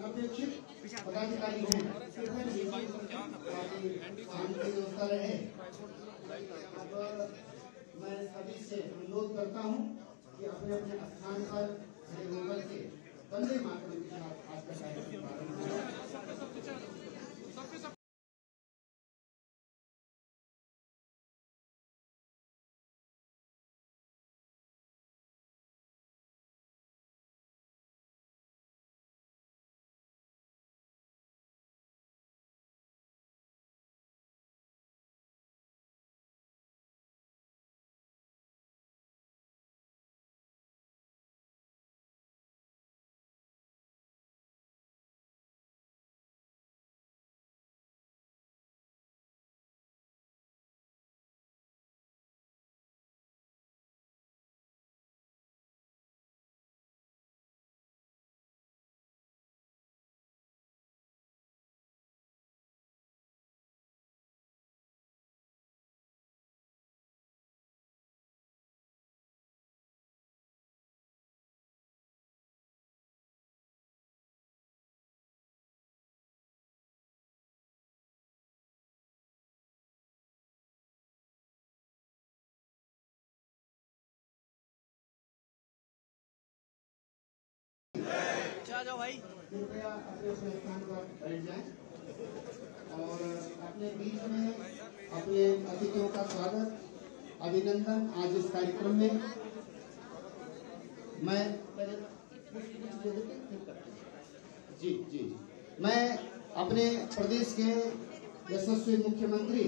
अनपेक्षित पदाधिकारी हैं व्यवस्था रहे। अब मैं सभी से अनुरोध करता हूं कि अपने अपने स्थान पर होकर के वंदे मातरम के साथ आज का कार्यक्रम प्रारंभ हो। जाओ भाई, कृपया अपने स्थान पर बैठ जाएं और अपने बीच में अपने अतिथियों का स्वागत, अभिनंदन। आज इस कार्यक्रम में मैं जी मैं अपने प्रदेश के यशस्वी मुख्यमंत्री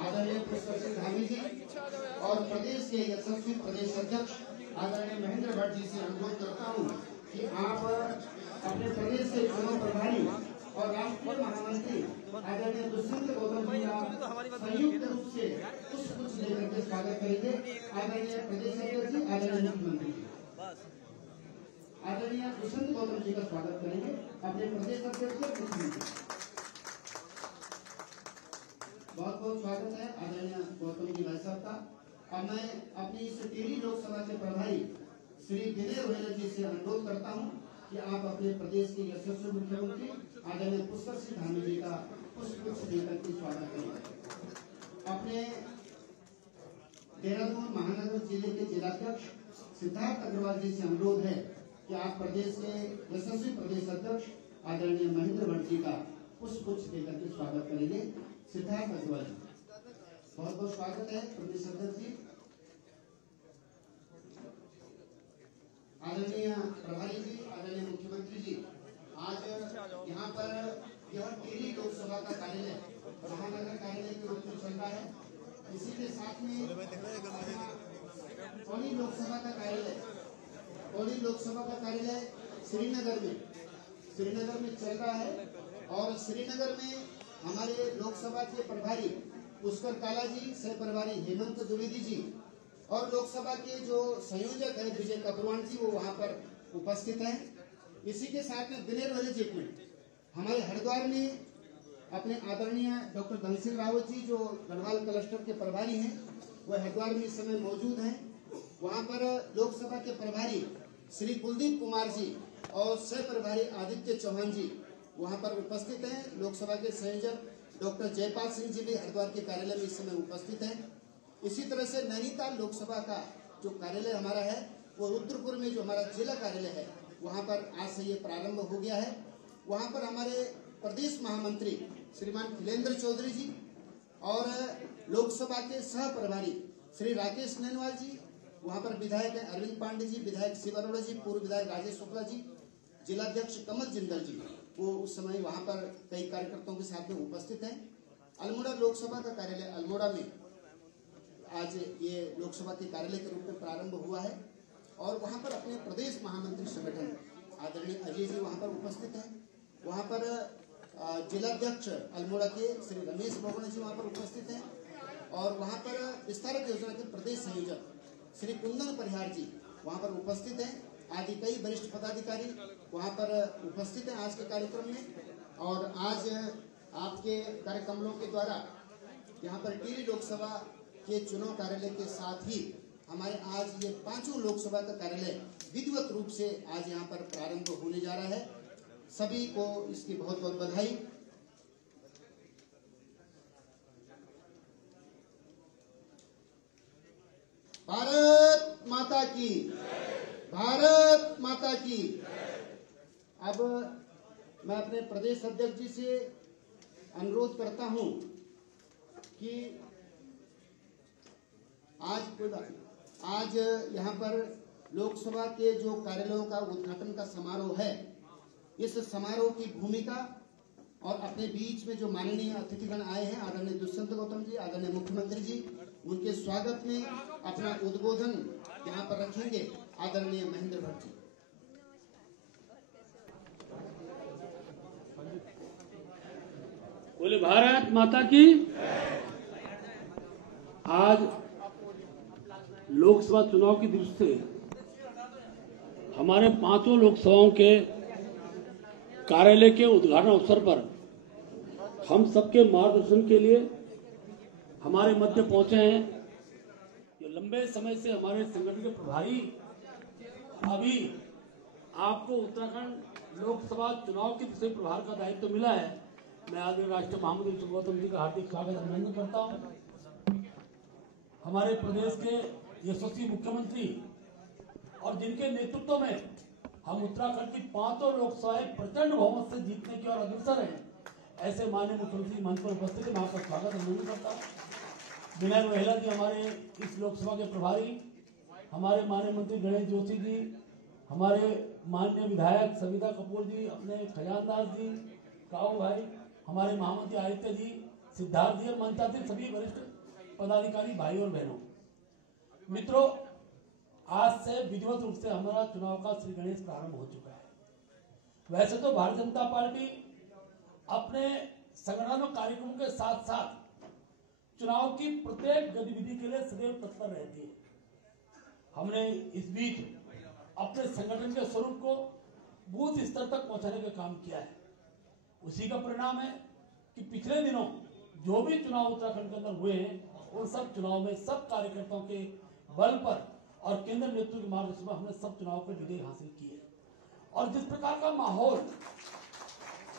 आदरणीय पुष्कर सिंह धामी जी और प्रदेश के यशस्वी प्रदेश अध्यक्ष आदरणीय महेंद्र भट्ट जी से अनुरोध करता हूँ कि आप अपने प्रदेश के चुनाव प्रभारी और राष्ट्रीय महामंत्री आदरणीय दुष्यंत गौतम जी का संयुक्त रूप से पुष्प लेकर के स्वागत करेंगे। आदरणीय प्रदेश अध्यक्ष जी, आदरणीय मुख्यमंत्री जी, आदरणीय दुष्यंत गौतम जी का स्वागत करेंगे अपने प्रदेश अध्यक्ष मुख्यमंत्री। बहुत बहुत स्वागत है आदरणीय गौतम जी भाई साहब का। अब मैं अपनी इस टिहरी लोकसभा के प्रभारी श्री विनय रोहित जी से अनुरोध करता हूं कि आप अपने प्रदेश के यशस्वी मुख्यमंत्री आदरणीय पुष्कर सिंह धामी जी का पुष्प देकर के स्वागत करें। अपने देहरादून महानगर जिले के जिलाध्यक्ष सिद्धार्थ अग्रवाल जी से अनुरोध है कि आप प्रदेश के यशस्वी प्रदेश अध्यक्ष आदरणीय महेंद्र भट्ट जी का पुष्प देकर के स्वागत करेंगे। सिद्धार्थ अग्रवाल जी, बहुत बहुत स्वागत है प्रदेश अध्यक्ष जी। आदरणीय प्रभारी जी, आदरणीय मुख्यमंत्री जी, आज यहाँ पर यह टिहरी लोकसभा का कार्यालय महानगर कार्यालय के रूप में चल रहा है। इसी के साथ में पौड़ी लोकसभा का कार्यालय श्रीनगर में चल रहा है और श्रीनगर में हमारे लोकसभा के प्रभारी पुष्कर काला जी, सह प्रभारी हेमंत द्विवेदी जी और लोकसभा के जो संयोजक है विजय कपूरवान जी, वो वहां पर उपस्थित हैं। इसी के साथ में विनय रोहित जी हमारे हरिद्वार में अपने आदरणीय डॉक्टर धनसिंह रावत जी जो गढ़वाल क्लस्टर के प्रभारी हैं, वह हरिद्वार में इस समय मौजूद हैं। वहां पर लोकसभा के प्रभारी श्री कुलदीप कुमार जी और सह प्रभारी आदित्य चौहान जी वहां पर उपस्थित हैं। लोकसभा के संयोजक डॉक्टर जयपाल सिंह जी भी हरिद्वार के कार्यालय में इस समय उपस्थित हैं। इसी तरह से नैनीताल लोकसभा का जो कार्यालय हमारा है वो रुद्रपुर में जो हमारा जिला कार्यालय है वहां पर आज से ये प्रारंभ हो गया है। वहां पर हमारे प्रदेश महामंत्री श्रीमान खिलेंद्र चौधरी जी और लोकसभा के सह प्रभारी श्री राकेश नैनवाल जी, वहां पर विधायक अरविंद पांडे जी, विधायक शिव अरोड़ा जी, पूर्व विधायक राजेश शुक्ला जी, जिलाध्यक्ष कमल जिंदल जी, वो उस समय वहां पर कई कार्यकर्ताओं के साथ में उपस्थित हैं। अल्मोड़ा लोकसभा का कार्यालय अल्मोड़ा में आज ये लोकसभा के कार्यालय के रूप में प्रारंभ हुआ है और वहां पर अपने प्रदेश महामंत्री संगठन आदरणीय अजय जी वहां पर उपस्थित हैं। वहां पर जिलाध्यक्ष अल्मोड़ा के श्री रमेश बोगना जी वहां पर उपस्थित हैं और वहां पर विस्तारक योजना के प्रदेश संयोजक श्री कुंदन परिहार जी वहां पर उपस्थित हैं। आदि कई वरिष्ठ पदाधिकारी वहां पर उपस्थित हैं आज के कार्यक्रम में। और आज आपके कार्यक्रमों के द्वारा यहाँ पर टिहरी लोकसभा के चुनाव कार्यालय के साथ ही हमारे आज ये 5 लोकसभा का कार्यालय विधिवत रूप से आज यहाँ पर प्रारंभ होने जा रहा है। सभी को इसकी बहुत बहुत बधाई। भारत माता की, भारत माता की। अब मैं अपने प्रदेश अध्यक्ष जी से अनुरोध करता हूं कि आज यहाँ पर लोकसभा के जो कार्यालयों का उद्घाटन का समारोह है, इस समारोह की भूमिका और अपने बीच में जो माननीय अतिथिगण आए हैं, आदरणीय दुष्यंत गौतम जी, आदरणीय मुख्यमंत्री जी, उनके स्वागत में अपना उद्बोधन यहाँ पर रखेंगे आदरणीय महेंद्र भट्ट जी। बोले भारत माता की। आज लोकसभा चुनाव की दृष्टि से हमारे 5 लोकसभाओं के कार्यालय के उद्घाटन अवसर पर हम सबके मार्गदर्शन के लिए हमारे मध्य पहुंचे हैं। ये लंबे समय से हमारे संगठन के प्रभारी, अभी आपको उत्तराखंड लोकसभा चुनाव के विषय प्रभार का दायित्व तो मिला है। मैं आदरणीय राष्ट्रीय महामंत्री गौतम जी का हार्दिक स्वागत अभिनंदन करता हूं। हमारे प्रदेश के यशस्वी मुख्यमंत्री और जिनके नेतृत्व में हम उत्तराखंड की 5 लोकसभाएं प्रचंड बहुमत से जीतने की ओर अग्रसर हैं, ऐसे माननीय मुख्यमंत्री मंच पर उपस्थित है, मैं आपका स्वागत अभिनंदन करता हूँ। विनय रोहेला जी हमारे इस लोकसभा के प्रभारी, हमारे माननीय मंत्री गणेश जोशी जी, हमारे माननीय विधायक सविता कपूर जी, अपने खजानदार जी, काऊ भाई, हमारे महामंत्री आदित्य जी, सिद्धार्थ जी और मंचासीन सभी वरिष्ठ पदाधिकारी भाई और बहनों, मित्रों, आज से विधिवत रूप से हमारा चुनाव का श्री गणेश प्रारंभ हो चुका है। वैसे तो भारतीय जनता पार्टी अपने संगठन और कार्यक्रमों के साथ साथ चुनाव की प्रत्येक गतिविधि के लिए सदैव तत्पर रहती है। हमने इस बीच अपने संगठन के स्वरूप को बूथ स्तर तक पहुंचाने का काम किया है। उसी का परिणाम है कि पिछले दिनों जो भी चुनाव उत्तराखंड के अंदर हुए हैं, उन सब चुनाव में सब कार्यकर्ताओं के बल पर और केंद्र नेतृत्व के मार्गदर्शन में हमने सब चुनाव पर विजय हासिल की है। और जिस प्रकार का माहौल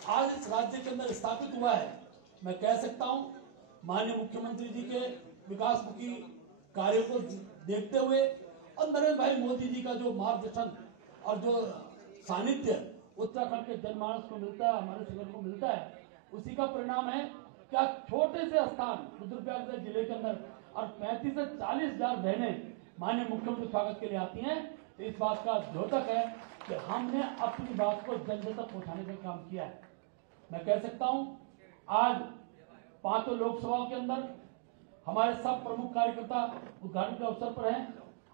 आज इस राज्य के अंदर स्थापित हुआ है, मैं कह सकता हूं माननीय मुख्यमंत्री जी के विकासमुखी कार्यों को देखते हुए और नरेंद्र भाई मोदी जी का जो मार्गदर्शन और जो सानिध्य उत्तराखंड के जनमानस को मिलता है, हमारे संगठन को मिलता है, उसी का परिणाम है क्या छोटे से स्थान रुद्रप्रयाग जिले के अंदर और 35 से 40 हजार बहनें माननीय मुख्यमंत्री स्वागत के लिए आती हैं। तो इस बात का द्योतक है कि हमने अपनी बात को जन जन तक पहुंचाने का काम किया है। मैं कह सकता हूं आज 5 लोकसभाओं के अंदर हमारे सब प्रमुख कार्यकर्ता उद्घाटन के अवसर पर हैं।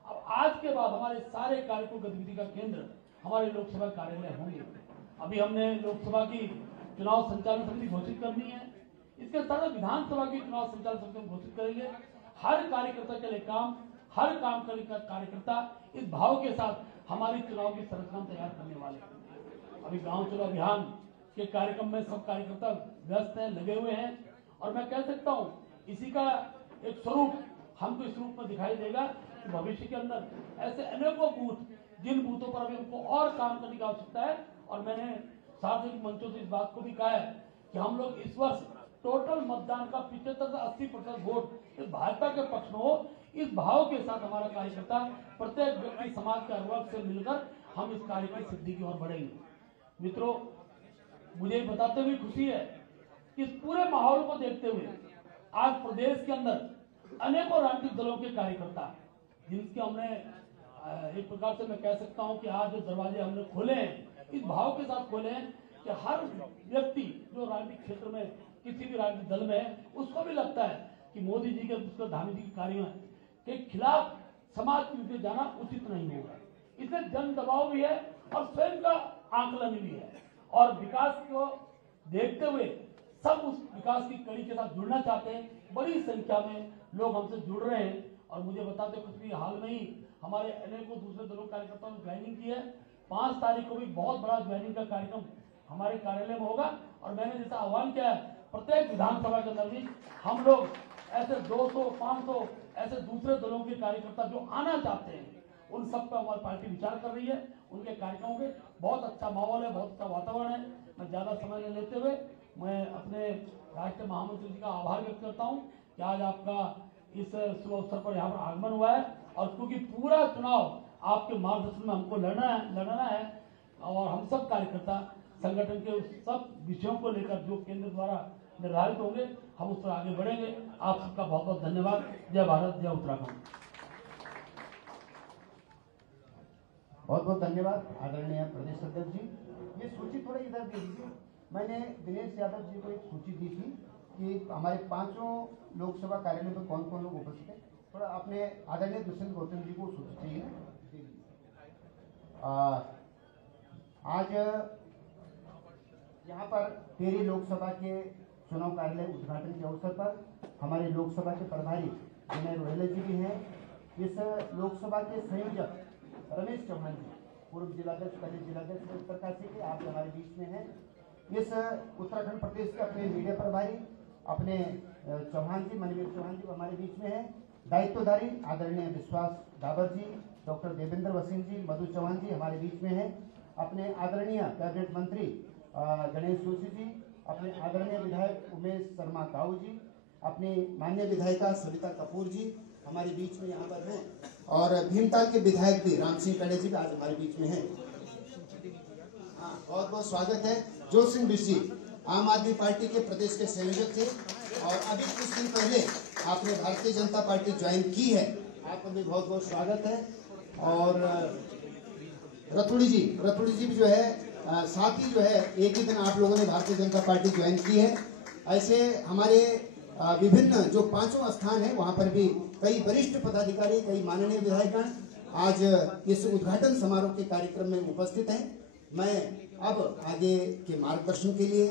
अब आज के बाद हमारे सारे कार्यक्रम गतिविधि का केंद्र हमारे लोकसभा कार्यालय होंगे। अभी हमने लोकसभा की चुनाव संचालन समिति घोषित करनी है, इसके साथ विधानसभा की चुनाव संचालन समिति घोषित करेंगे। हर कार्यकर्ता के लिए काम, हर काम करने का कार्यकर्ता इस भाव के साथ हमारी चुनाव की संरचना तैयार करने वाले हैं। अभी गांव चलो अभियान के कार्यक्रम में सब कार्यकर्ता व्यस्त हैं, लगे हुए हैं, और मैं कह सकता हूं इसी का एक स्वरूप हमको इस रूप में दिखाई देगा कि भविष्य के अंदर ऐसे अनेकों बूथ, जिन बूथों पर अभी हमको और काम करने की आवश्यकता है, और मैंने सार्वजनिक मंचों से इस बात को भी कहा है कि हम लोग इस वर्ष टोटल मतदान का 75 से 80% वोट भाजपा के पक्ष में हो, इस भाव के साथ हमारा कार्यकर्ता प्रत्येक व्यक्ति समाज के हर वर्ग से मिलकर हम इस कार्य की सिद्धि की ओर बढ़ेंगे। मित्रों, मुझे बताते हुए खुशी है कि इस पूरे माहौल को देखते हुए आज प्रदेश के अंदर अनेकों राजनीतिक दलों के कार्यकर्ता, जिनके हमने एक प्रकार से मैं कह सकता हूं कि आज जो दरवाजे हमने खोले हैं, इस भाव के साथ खोले हैं कि हर व्यक्ति जो राजनीतिक क्षेत्र में किसी भी राजनीतिक दल में है, उसको भी लगता है कि मोदी जी के पुष्कर जी के कार्यों के खिलाफ समाज में जाना उचित नहीं होगा। इसलिए जन दबाव भी है और स्वयं का आंकलन भी है, और विकास को देखते हुए सब उस विकास की कड़ी के साथ जुड़ना चाहते हैं। बड़ी संख्या में लोग हमसे जुड़ रहे हैं, और मुझे बताते कुछ भी हाल में ही हमारे अनेकों दूसरे दलों कार्यकर्ताओं ने ज्वाइनिंग की है। 5 तारीख को भी बहुत बड़ा ज्वाइनिंग का कार्यक्रम हमारे कार्यालय में होगा, और मैंने जैसा आह्वान किया है प्रत्येक विधानसभा के अंदर भी हम लोग ऐसे 200, 500 ऐसे दूसरे दलों के कार्यकर्ता जो आना चाहते हैं, उन सब पर हमारी पार्टी विचार कर रही है। उनके कार्यक्रमों के बहुत अच्छा माहौल है, बहुत अच्छा वातावरण है। मैं ज़्यादा समय नहीं लेते हुए मैं अपने राष्ट्रीय महामंत्री जी का आभार व्यक्त करता हूँ कि आज आपका इस शुभ अवसर पर यहाँ पर आगमन हुआ है। और क्योंकि पूरा चुनाव आपके मार्गदर्शन में हमको लड़ना है और हम सब कार्यकर्ता संगठन के उस सब विषयों को लेकर जो केंद्र द्वारा निर्धारित होंगे, हम उस पर आगे बढ़ेंगे। आप सबका बहुत बहुत धन्यवाद। जय भारत, जय उत्तराखंड। बहुत बहुत धन्यवाद आदरणीय प्रदेश अध्यक्ष जी। ये सूची थोड़ा इधर दे दीजिए। मैंने दिनेश यादव जी को एक सूची दी थी कि हमारे 5 लोकसभा कार्यालय में कौन कौन लोग उपस्थित है। थोड़ा अपने आदरणीय दुष्यंत गौतम जी को सूची चाहिए ना। आज यहाँ पर टेरी लोकसभा के चुनाव कार्यालय उद्घाटन के अवसर पर हमारे लोकसभा के प्रभारी विनय रोहेला जी भी हैं। इस लोकसभा के संयोजक रमेश चौहान जी, पूर्व जिलाध्यक्ष, पहले जिलाध्यक्ष उत्तरकाशी के, आप हमारे बीच में हैं। इस उत्तराखंड प्रदेश के अपने मीडिया प्रभारी अपने चौहान जी, मनवीर चौहान जी हमारे बीच में हैं। दायित्वधारी आदरणीय विश्वास डाबर जी, डॉक्टर देवेंद्र वसीम जी, मधु चौहान जी हमारे बीच में हैं। अपने आदरणीय कैबिनेट मंत्री गणेश जोशी जी, अपने आदरणीय विधायक उमेश शर्मा काऊ जी, अपनी माननीय विधायिका सविता कपूर जी हमारे बीच में यहाँ पर हैं। और भीमताल के विधायक भी राम सिंह कड़े जी भी आज हमारे बीच में हैं। बहुत बहुत स्वागत है। जोर सिंह बिस्सी आम आदमी पार्टी के प्रदेश के संयोजक थे और अभी कुछ दिन पहले आपने भारतीय जनता पार्टी ज्वाइन की है, आपका भी बहुत बहुत स्वागत है। और रतुड़ी जी भी जो है साथ ही जो है एक ही दिन आप लोगों ने भारतीय जनता पार्टी ज्वाइन की है। ऐसे हमारे विभिन्न जो 5 स्थान है वहां पर भी कई वरिष्ठ पदाधिकारी, कई माननीय विधायकगण आज इस उद्घाटन समारोह के कार्यक्रम में उपस्थित हैं। मैं अब आगे के मार्गदर्शन के लिए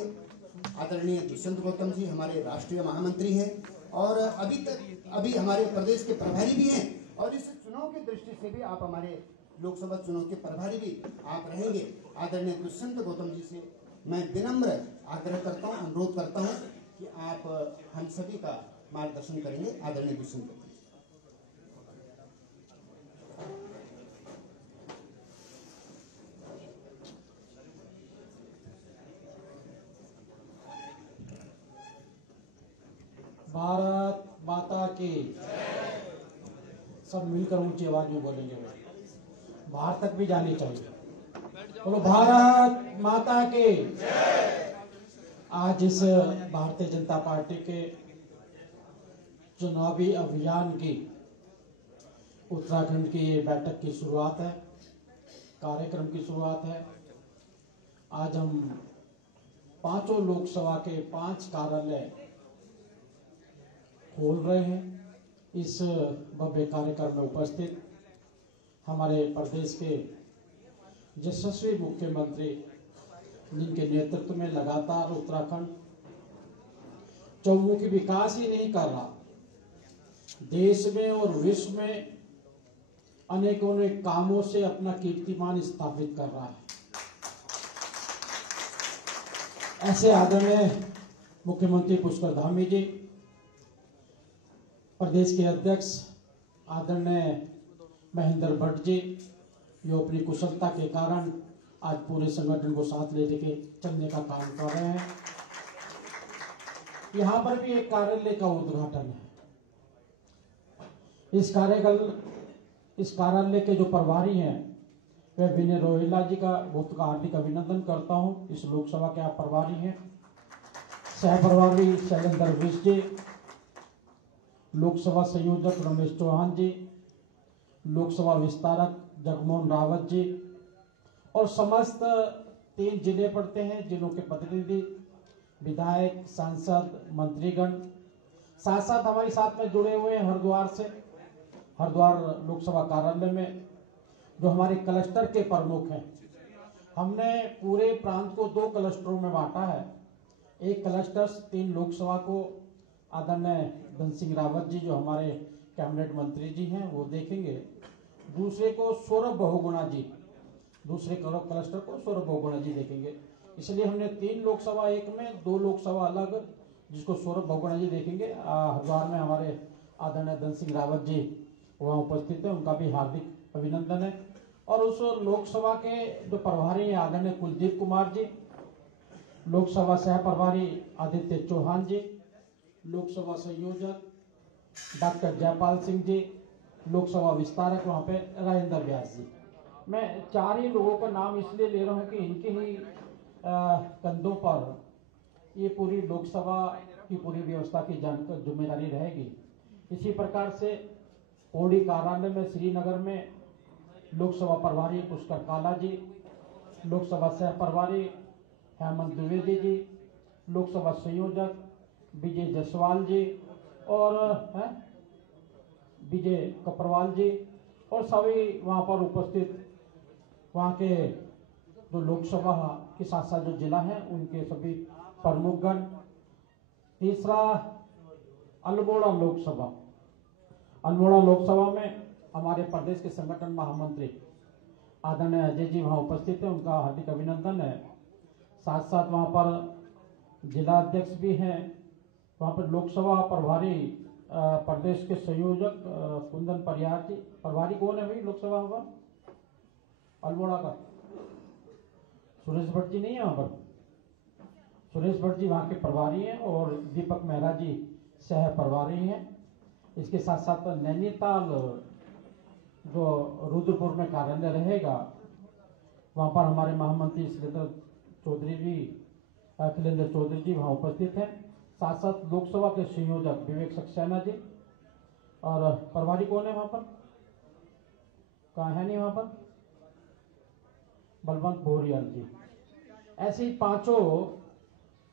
आदरणीय दुष्यंत गौतम जी हमारे राष्ट्रीय महामंत्री हैं और अभी हमारे प्रदेश के प्रभारी भी हैं और इस चुनाव की दृष्टि से भी आप हमारे लोकसभा चुनाव के प्रभारी भी आप रहेंगे। आदरणीय दुष्यंत गौतम जी से मैं विनम्र आग्रह करता हूँ, अनुरोध करता हूँ कि आप हम सभी का मार्गदर्शन करेंगे। आदरणीय दुष्यंत गौतम। भारत माता की। सब मिलकर ऊंची आवाज में बोलेंगे, बाहर तक भी जानी चाहिए। बोलो भारत माता की। आज इस भारतीय जनता पार्टी के चुनावी अभियान की उत्तराखंड की ये बैठक की शुरुआत है, कार्यक्रम की शुरुआत है। आज हम 5 लोकसभा के 5 कार्यालय खोल रहे हैं। इस भव्य कार्यक्रम में उपस्थित हमारे प्रदेश के यशस्वी मुख्यमंत्री, जिनके नेतृत्व में लगातार उत्तराखंड चौमुखी विकास ही नहीं कर रहा, देश में और विश्व में अनेकों अनेक कामों से अपना कीर्तिमान स्थापित कर रहा है। ऐसे आदरणीय मुख्यमंत्री पुष्कर धामी जी, प्रदेश के अध्यक्ष आदरणीय महेंद्र भट्ट जी, जो अपनी कुशलता के कारण आज पूरे संगठन को साथ लेके चलने का काम कर रहे हैं। यहाँ पर भी एक कार्यालय का उद्घाटन है। इस कार्यालय के जो प्रभारी हैं वह विनय रोहेला जी का बहुत हार्दिक अभिनंदन करता हूँ। इस लोकसभा के आप प्रभारी हैं। सह प्रभारी शैलेंद्र विश जी, लोकसभा संयोजक रमेश चौहान जी, लोकसभा विस्तारक जगमोहन रावत जी और समस्त 3 जिले पड़ते हैं जिलों के प्रतिनिधि, विधायक, सांसद, मंत्रीगण, साथ साथ हमारे साथ में जुड़े हुए हैं हरिद्वार लोकसभा कार्यालय में जो हमारे क्लस्टर के प्रमुख हैं। हमने पूरे प्रांत को 2 क्लस्टरों में बांटा है। एक क्लस्टर 3 लोकसभा को आदरणीय धन सिंह रावत जी, जो हमारे कैबिनेट मंत्री जी हैं, वो देखेंगे। दूसरे को सौरभ बहुगुणा जी, दूसरे क्लस्टर को सौरभ बहुगुणा जी देखेंगे। इसलिए हमने 3 लोकसभा एक में, 2 लोकसभा अलग, जिसको सौरभ बहुगुणा जी देखेंगे। हरिद्वार में हमारे आदरणीय धन सिंह रावत जी वहाँ उपस्थित हैं, उनका भी हार्दिक अभिनंदन है। और उस लोकसभा के जो प्रभारी हैं आदरणीय कुलदीप कुमार जी, लोकसभा सह प्रभारी आदित्य चौहान जी, लोकसभा संयोजक डॉक्टर जयपाल सिंह जी, लोकसभा विस्तारक वहाँ पे राजेंद्र व्यास जी। मैं 4 ही लोगों का नाम इसलिए ले रहा हूँ कि इनके ही कंधों पर ये पूरी लोकसभा की पूरी व्यवस्था की जिम्मेदारी रहेगी। इसी प्रकार से पौड़ी कार्यालय में श्रीनगर में लोकसभा प्रभारी पुष्कर काला जी, लोकसभा सह प्रभारी हेमंत द्विवेदी जी, लोकसभा संयोजक विजय जायसवाल जी और विजय कपरवाल जी, और सभी वहाँ पर उपस्थित वहाँ के जो लोकसभा के साथ साथ जो जिला है उनके सभी प्रमुखगण। तीसरा अल्मोड़ा लोकसभा, अल्मोड़ा लोकसभा में हमारे प्रदेश के संगठन महामंत्री आदरणीय अजय जी वहाँ उपस्थित हैं, उनका हार्दिक अभिनंदन है। साथ साथ वहाँ पर जिला अध्यक्ष भी हैं, वहाँ पर लोकसभा प्रभारी प्रदेश के संयोजक कुंदन परिहार जी। प्रभारी कौन है भाई लोकसभा पर अल्मोड़ा का? सुरेश भट्ट जी नहीं है वहाँ पर? सुरेश भट्ट जी वहाँ के प्रभारी हैं और दीपक मेहरा जी सह प्रभारी हैं। इसके साथ साथ नैनीताल जो रुद्रपुर में कार्यालय रहेगा वहाँ पर हमारे महामंत्री शैलेंद्र चौधरी जी वहाँ उपस्थित हैं। साथ साथ लोकसभा के संयोजक विवेक सक्सेना जी, और प्रभारी कौन है वहाँ पर? कहाँ है नहीं वहाँ पर? बलवंत बोरियाल जी। ऐसे ही 5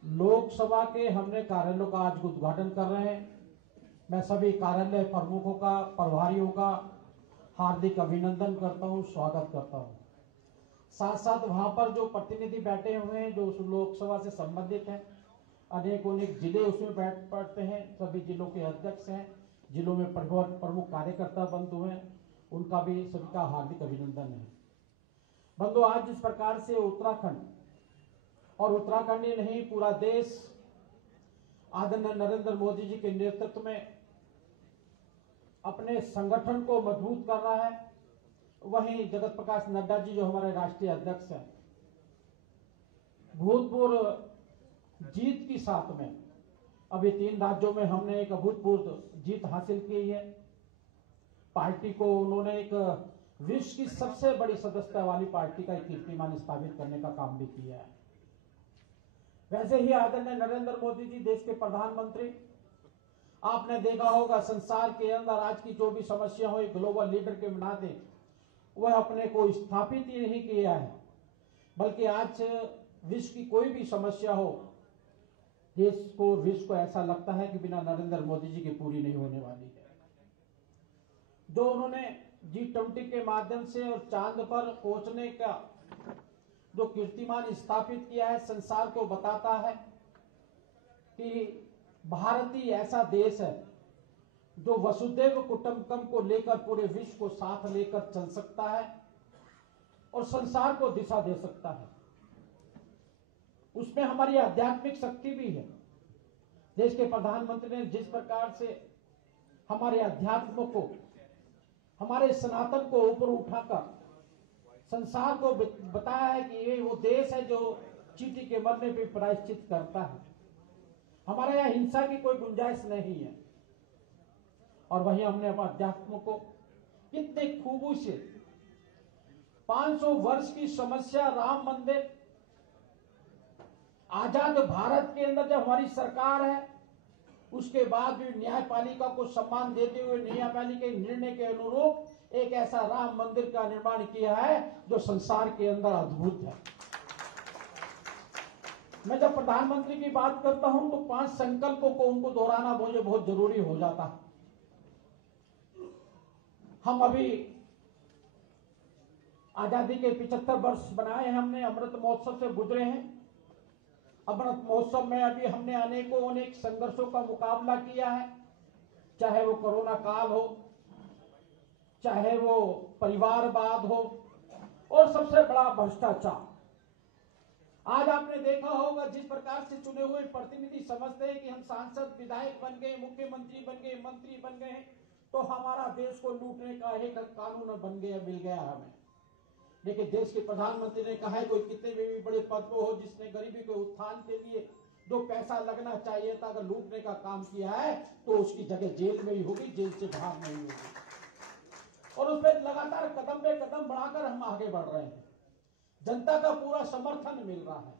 लोकसभा के हमने कार्यालयों का आज उद्घाटन कर रहे हैं। मैं सभी कार्यालय प्रमुखों का, प्रभारियों का हार्दिक अभिनंदन करता हूं, स्वागत करता हूं। साथ साथ वहां पर जो प्रतिनिधि बैठे हुए हैं जो उस लोकसभा से संबंधित हैं, अनेक जिले उसमें बैठ पड़ते हैं, सभी जिलों के अध्यक्ष हैं, जिलों में प्रमुख कार्यकर्ता बंधु हैं, उनका भी सभी का हार्दिक अभिनंदन है। बंधु, आज जिस प्रकार से उत्तराखंड और उत्तराखंड ही नहीं पूरा देश आदरणीय नरेंद्र मोदी जी के नेतृत्व में अपने संगठन को मजबूत कर रहा है, वहीं जगत प्रकाश नड्डा जी जो हमारे राष्ट्रीय अध्यक्ष हैं, भूतपूर्व जीत की साथ में अभी 3 राज्यों में हमने एक अभूतपूर्व जीत हासिल की है। पार्टी को उन्होंने एक विश्व की सबसे बड़ी सदस्यता वाली पार्टी का कीर्तिमान स्थापित करने का काम भी किया है। वैसे ही आदरणीय नरेंद्र मोदी जी देश के प्रधानमंत्री, आपने देखा होगा संसार के अंदर आज की जो भी समस्या हो ग्लोबल लीडर के नाते वह अपने को स्थापित ही नहीं किया है, बल्कि आज विश्व की कोई भी समस्या हो विश्व को ऐसा लगता है कि बिना नरेंद्र मोदी जी के पूरी नहीं होने वाली है। जो उन्होंने G20 के माध्यम से और चांद पर पहुंचने का जो कीर्तिमान स्थापित किया है, संसार को बताता है कि भारत ही ऐसा देश है जो वसुधैव कुटुंबकम को लेकर पूरे विश्व को साथ लेकर चल सकता है और संसार को दिशा दे सकता है। उसमें हमारी आध्यात्मिक शक्ति भी है। देश के प्रधानमंत्री ने जिस प्रकार से हमारे अध्यात्म को, हमारे सनातन को ऊपर उठाकर संसार को बताया है कि ये वो देश है जो चींटी के मरने पे प्रायश्चित करता है। हमारे यहाँ हिंसा की कोई गुंजाइश नहीं है। और वहीं हमने अपने अध्यात्म को कितने खूबी से 500 वर्ष की समस्या राम मंदिर, आजाद भारत के अंदर जब हमारी सरकार है उसके बाद भी न्यायपालिका को सम्मान देते हुए न्यायपालिका के निर्णय के अनुरूप एक ऐसा राम मंदिर का निर्माण किया है जो संसार के अंदर अद्भुत है। मैं जब प्रधानमंत्री की बात करता हूं तो 5 संकल्पों को उनको दोहराना मुझे बहुत जरूरी हो जाता है। हम अभी आजादी के 75 वर्ष बनाए हैं, हमने अमृत महोत्सव से गुजरे हैं। अमृत महोत्सव में अभी हमने अनेक संघर्षों का मुकाबला किया है, चाहे वो कोरोना काल हो, चाहे वो परिवारवाद हो और सबसे बड़ा भ्रष्टाचार। आज आपने देखा होगा जिस प्रकार से चुने हुए प्रतिनिधि समझते हैं कि हम सांसद विधायक बन गए, मुख्यमंत्री बन गए, मंत्री बन गए, तो हमारा देश को लूटने का एक कानून बन गया, मिल गया हमें। लेकिन देश के प्रधानमंत्री ने कहा है कोई कितने भी बड़े पद पर हो, जिसने गरीबी के उत्थान के लिए जो पैसा लगना चाहिए था, अगर लूटने का काम किया है तो उसकी जगह जेल में ही होगी, जेल से बाहर नहीं होगी। और उस पर लगातार कदम पे कदम बढ़ाकर हम आगे बढ़ रहे हैं। जनता का पूरा समर्थन मिल रहा है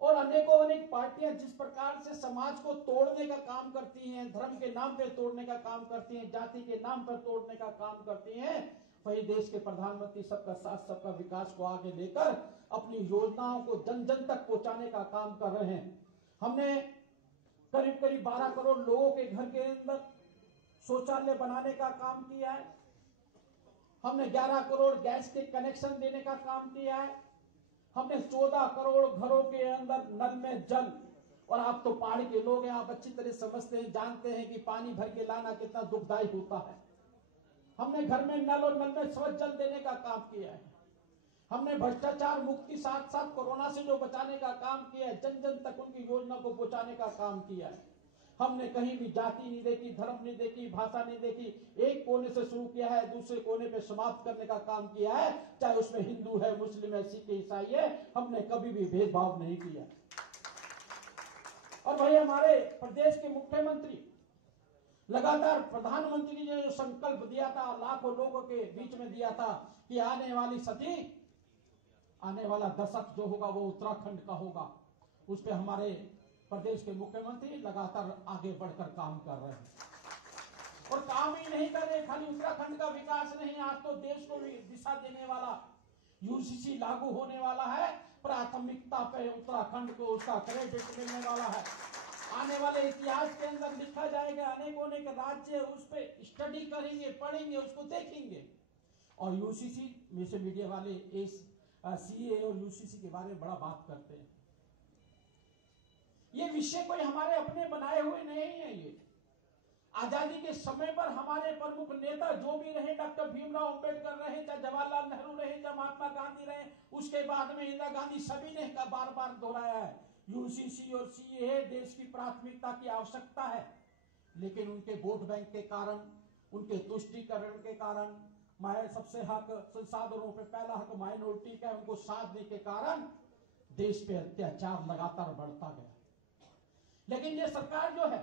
और अनेकों अनेक पार्टियां जिस प्रकार से समाज को तोड़ने का काम करती हैं, धर्म के नाम पे तोड़ने का काम करती हैं, जाति के नाम पर तोड़ने का काम करती हैं, वही देश के प्रधानमंत्री सबका साथ सबका विकास को आगे लेकर अपनी योजनाओं को जन जन तक पहुंचाने का काम कर रहे हैं। हमने करीब करीब 12 करोड़ लोगों के घर के अंदर शौचालय बनाने का काम किया है। हमने 11 करोड़ गैस के कनेक्शन देने का काम किया है। हमने 14 करोड़ घरों के अंदर नल में जल, और आप तो पहाड़ के लोग हैं, आप अच्छी तरह समझते हैं, जानते हैं कि पानी भर के लाना कितना दुखदायी होता है। हमने घर में नल और नल में स्वच्छ जल देने का काम किया है। हमने भ्रष्टाचार मुक्ति साथ साथ कोरोना से जो बचाने का काम किया है, जन जन तक उनकी योजना को पहुंचाने का काम किया है। हमने कहीं भी जाति नहीं देखी, धर्म नहीं देखी, भाषा नहीं देखी, एक कोने से शुरू किया है, दूसरे कोने पे समाप्त करने का काम किया है, चाहे उसमें हिंदू है, मुस्लिम है, सिख है, ईसाई है, हमने कभी भी भेदभाव नहीं किया। और भाई हमारे प्रदेश के मुख्यमंत्री लगातार प्रधानमंत्री ने जो संकल्प दिया था, लाखों लोगों के बीच में दिया था कि आने वाली सदी, आने वाला दशक जो होगा वो उत्तराखंड का होगा, उस पर हमारे प्रदेश के मुख्यमंत्री लगातार आगे बढ़कर काम कर रहे हैं। और काम ही नहीं कर रहे, खाली उत्तराखंड का विकास नहीं, आज तो देश को भी दिशा देने वाला यूसीसी लागू होने वाला है। प्राथमिकता पे उत्तराखंड को उसका क्रेडिट मिलने वाला है। आने वाले इतिहास के अंदर लिखा जाएगा, अनेक अनेक राज्य उस पर स्टडी करेंगे, पढ़ेंगे, उसको देखेंगे। और यूसीसी में से मीडिया वाले सीए और यूसीसी के बारे में बड़ा बात करते हैं। ये विषय कोई हमारे अपने बनाए हुए नहीं है। ये आजादी के समय पर हमारे प्रमुख नेता जो भी रहे, डॉक्टर भीमराव अंबेडकर रहे, चाहे जवाहरलाल नेहरू रहे, चाहे महात्मा गांधी रहे, उसके बाद में इंदिरा गांधी, सभी ने बार बार दोहराया है, यूसीसी और सीए देश की प्राथमिकता की आवश्यकता है। लेकिन उनके वोट बैंक के कारण, उनके तुष्टीकरण के कारण, सबसे हक संसाधनों पे पहला हक माइनॉरिटी का, उनको साथ देने के कारण देश पे अत्याचार लगातार बढ़ता गया। लेकिन ये सरकार जो है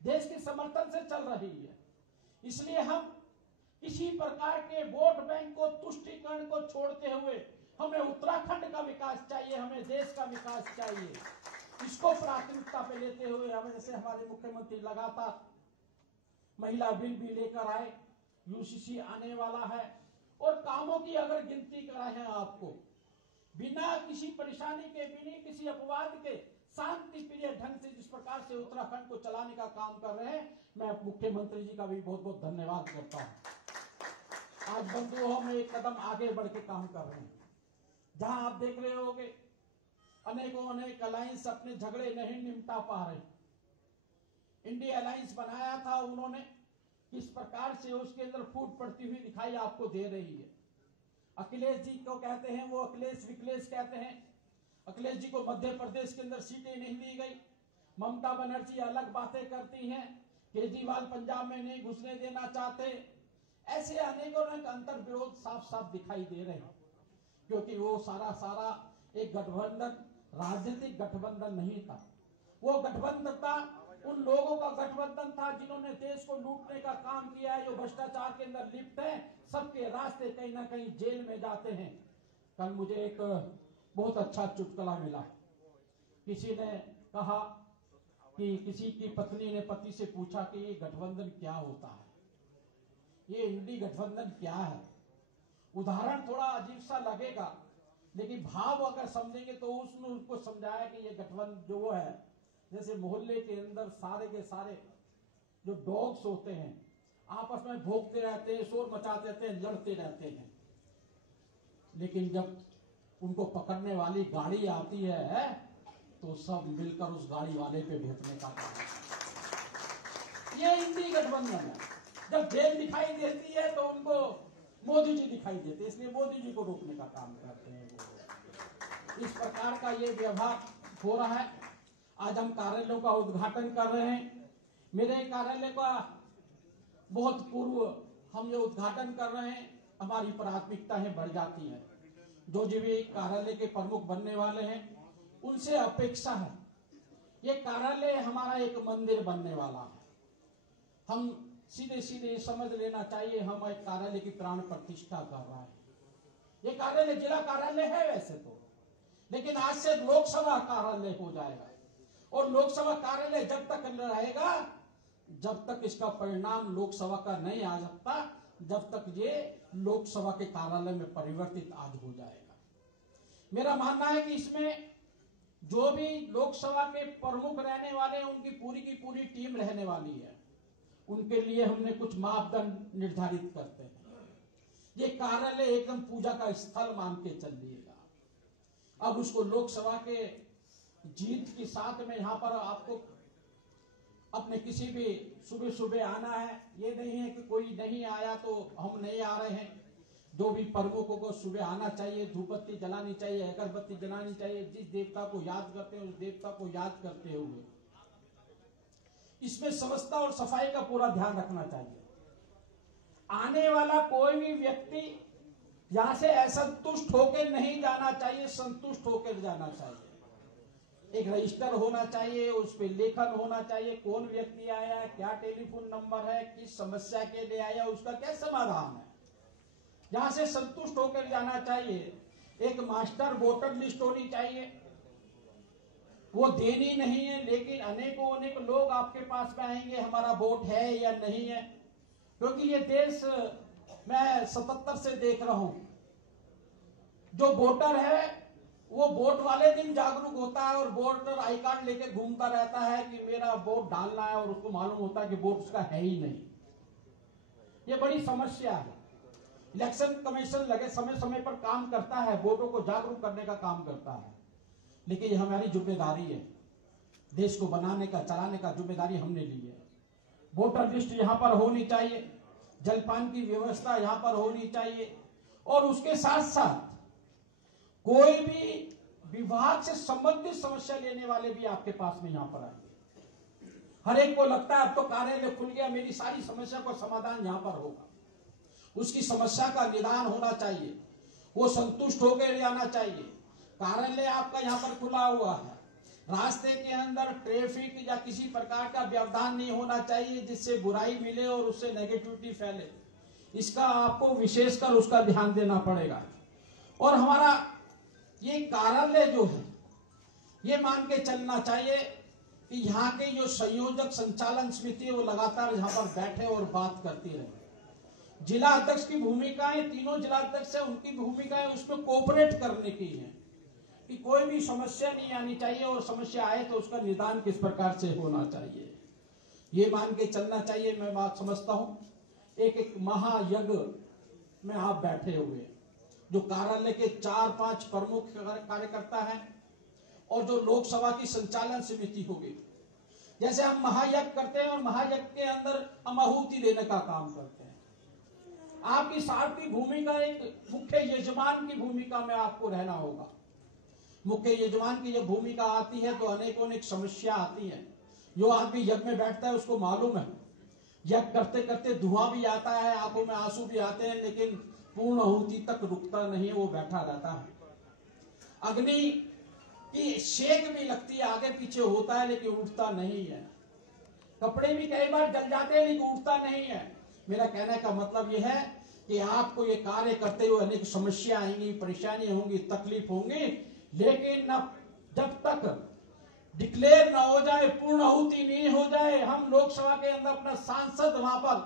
देश के समर्थन से चल रही है, इसलिए हम किसी प्रकार के वोट बैंक को, तुष्टीकरण को छोड़ते हुए हमें उत्तराखंड का विकास चाहिए, हमें देश का विकास चाहिए। इसको प्राथमिकता पे लेते हुए हमें, जैसे हमारे मुख्यमंत्री लगातार महिला बिल भी लेकर आए, यूसीसी आने वाला है, और कामों की अगर गिनती कराए हैं आपको, बिना किसी परेशानी के, बिना किसी अपवाद के, शांति प्रिय ढंग से जिस प्रकार से उत्तराखंड को चलाने का काम कर रहे हैं, मैं मुख्यमंत्री जी का भी बहुत बहुत धन्यवाद करता हूं। आज बंधुओं में एक कदम आगे बढ़ के काम कर रहे हैं। जहां आप देख रहे होंगे अनेकों अनेक अलायंस अपने झगड़े नहीं निपटा पा रहे, इंडिया अलायंस बनाया था उन्होंने, किस प्रकार से उसके अंदर फूट पड़ती हुई दिखाई आपको दे रही है। अखिलेश जी को कहते हैं, वो अखिलेश विकलेश कहते हैं। अखिलेश जी को मध्य प्रदेश के अंदर सीटें नहीं दी गई, ममता बनर्जी अलग बातें करती हैं, केजरीवाल पंजाब में नहीं घुसने देना चाहते। ऐसे अनेकों अंतर विरोध साफ साफ दिखाई दे रहे हैं, क्योंकि वो सारा एक गठबंधन, राजनीतिक गठबंधन नहीं था। वो गठबंधन था, उन लोगों का गठबंधन था जिन्होंने देश को लूटने का काम किया है, जो भ्रष्टाचार के अंदर लिप्त है, सबके रास्ते कहीं ना कहीं जेल में जाते हैं। कल मुझे एक बहुत अच्छा चुटकुला मिला। किसी ने कहा कि किसी की पत्नी ने पति से पूछा कि ये गठबंधन क्या होता है, ये इंडी गठबंधन क्या है। उदाहरण थोड़ा अजीब सा लगेगा, लेकिन भाव अगर समझेंगे तो उसने उनको समझाया कि ये गठबंधन जो है, जैसे मोहल्ले के अंदर सारे के सारे जो डॉग्स होते हैं आपस में भौंकते रहते हैं, शोर मचाते रहते हैं, लड़ते रहते हैं, लेकिन जब उनको पकड़ने वाली गाड़ी आती है तो सब मिलकर उस गाड़ी वाले पे भौंकने का काम। ये इंडी गठबंधन है। जब जेल दिखाई देती है तो उनको मोदी जी दिखाई देते, इसलिए मोदी जी को रोकने का काम करते हैं। इस प्रकार का ये व्यवहार हो रहा है। आज हम कार्यालयों का उद्घाटन कर रहे हैं। मेरे कार्यालय का बहुत पूर्व हम ये उद्घाटन कर रहे हैं, हमारी प्राथमिकताएं बढ़ जाती हैं। जो भी कार्यालय के प्रमुख बनने वाले हैं उनसे अपेक्षा है, ये कार्यालय हमारा एक मंदिर बनने वाला है। हम सीधे सीधे समझ लेना चाहिए, हम एक कार्यालय की प्राण प्रतिष्ठा कर रहे हैं। ये कार्यालय जिला कार्यालय है वैसे तो, लेकिन आज से लोकसभा कार्यालय हो जाएगा। और लोकसभा कार्यालय जब तक रहेगा, जब तक इसका परिणाम लोकसभा का नहीं आ सकता, जब तक ये लोकसभा के कार्यालय में परिवर्तित आज हो जाएगा। मेरा मानना है कि इसमें जो भी लोकसभा के प्रमुख रहने वाले हैं, उनकी पूरी की पूरी टीम रहने वाली है। उनके लिए हमने कुछ मापदंड निर्धारित करते हैं। ये कार्यालय एकदम पूजा का स्थल मान के चलिएगा। अब उसको लोकसभा के जीत के साथ में यहाँ पर आपको अपने किसी भी सुबह सुबह आना है, ये नहीं है कि कोई नहीं आया तो हम नहीं आ रहे हैं। जो भी प्रमुखों को सुबह आना चाहिए, धूपबत्ती जलानी चाहिए, अगरबत्ती जलानी चाहिए। जिस देवता को याद करते हैं उस देवता को याद करते हुए इसमें स्वच्छता और सफाई का पूरा ध्यान रखना चाहिए। आने वाला कोई भी व्यक्ति यहां से असंतुष्ट होकर नहीं जाना चाहिए, संतुष्ट होकर जाना चाहिए। एक रजिस्टर होना चाहिए, उस पर लेखन होना चाहिए, कौन व्यक्ति आया, क्या टेलीफोन नंबर है, किस समस्या के लिए आया, उसका क्या समाधान है। यहां से संतुष्ट होकर जाना चाहिए। एक मास्टर वोटर लिस्ट होनी चाहिए, वो देनी नहीं है, लेकिन अनेकों अनेक लोग आपके पास में आएंगे, हमारा वोट है या नहीं है। क्योंकि ये देश मैं 77 से देख रहा हूं, जो वोटर है वो वोट वाले दिन जागरूक होता है और वोटर आई कार्ड लेके घूमता रहता है कि मेरा वोट डालना है, और उसको मालूम होता है कि वोट उसका है ही नहीं। ये बड़ी समस्या है। इलेक्शन कमीशन लगे समय समय पर काम करता है, वोटों को जागरूक करने का काम करता है, लेकिन ये हमारी जिम्मेदारी है। देश को बनाने का, चलाने का जिम्मेदारी हमने ली है। वोटर लिस्ट यहाँ पर होनी चाहिए, जलपान की व्यवस्था यहाँ पर होनी चाहिए, और उसके साथ साथ कोई भी विभाग से संबंधित समस्या लेने वाले भी आपके पास में यहाँ पर आएंगे। हर एक को लगता है अब तो कार्यालय खुल गया, मेरी सारी समस्या का समाधान यहाँ पर होगा। उसकी समस्या का निदान होना चाहिए, वो संतुष्ट होकर जाना चाहिए। कार्यालय आपका यहाँ पर खुला हुआ है, रास्ते के अंदर ट्रैफिक या किसी प्रकार का व्यवधान नहीं होना चाहिए जिससे बुराई मिले और उससे नेगेटिविटी फैले। इसका आपको विशेषकर उसका ध्यान देना पड़ेगा। और हमारा ये कार्यालय जो है, ये मान के चलना चाहिए कि यहाँ के जो संयोजक संचालन समिति है वो लगातार यहाँ पर बैठे और बात करती रहे। जिला अध्यक्ष की भूमिकाएं, तीनों जिला अध्यक्ष है उनकी भूमिकाएं उसमें कोऑपरेट करने की है कि कोई भी समस्या नहीं आनी चाहिए, और समस्या आए तो उसका निदान किस प्रकार से होना चाहिए, ये मान के चलना चाहिए। मैं बात समझता हूं, एक महायज्ञ में आप बैठे हुए, जो कार्यालय के 4-5 प्रमुख कार्यकर्ता हैं और जो लोकसभा की संचालन समिति होगी। जैसे हम महायज्ञ करते हैं और महायज्ञ के अंदर हम आहुति देने का काम करते हैं। आपकी सार्थी भूमिका एक मुख्य यजमान की भूमिका में आपको रहना होगा। मुख्य यजमान की जब भूमिका आती है तो अनेकों अनेक समस्या आती है। जो आदमी यज्ञ में बैठता है उसको मालूम है, यज्ञ करते करते धुआं भी आता है, आंखों में आंसू भी आते हैं, लेकिन पूर्ण आहुति तक रुकता नहीं, वो बैठा रहता है। अग्नि की शेक भी लगती है, आगे पीछे होता है, लेकिन उठता नहीं है। कपड़े भी कई बार जल जाते हैं, लेकिन उठता नहीं है। मेरा कहने का मतलब यह है कि आपको ये कार्य करते हुए अनेक समस्या आएंगी, परेशानी होंगी, तकलीफ होंगी, लेकिन जब तक डिक्लेयर ना हो जाए, पूर्ण आहुति नहीं हो जाए, हम लोकसभा के अंदर अपना सांसद वहां पर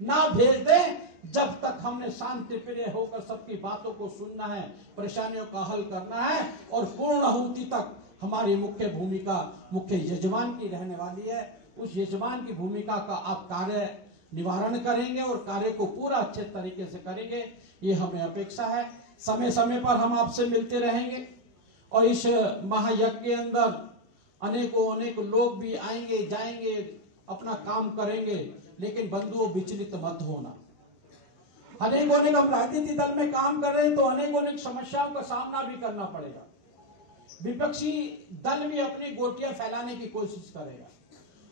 ना भेज दें, जब तक हमने शांति प्रिय होकर सबकी बातों को सुनना है, परेशानियों का हल करना है, और पूर्ण आहुति तक हमारी मुख्य भूमिका मुख्य यजमान की रहने वाली है। उस यजमान की भूमिका का आप कार्य निवारण करेंगे और कार्य को पूरा अच्छे तरीके से करेंगे, ये हमें अपेक्षा है। समय समय पर हम आपसे मिलते रहेंगे और इस महायज्ञ के अंदर अनेकों अनेक लोग भी आएंगे जाएंगे, अपना काम करेंगे, लेकिन बंधुओं विचलित मत होना। अनेकों अनेक हम राजनीतिक दल में काम कर रहे हैं तो अनेकों अनेक समस्याओं का सामना भी करना पड़ेगा। विपक्षी दल भी अपनी गोटियां फैलाने की कोशिश करेगा,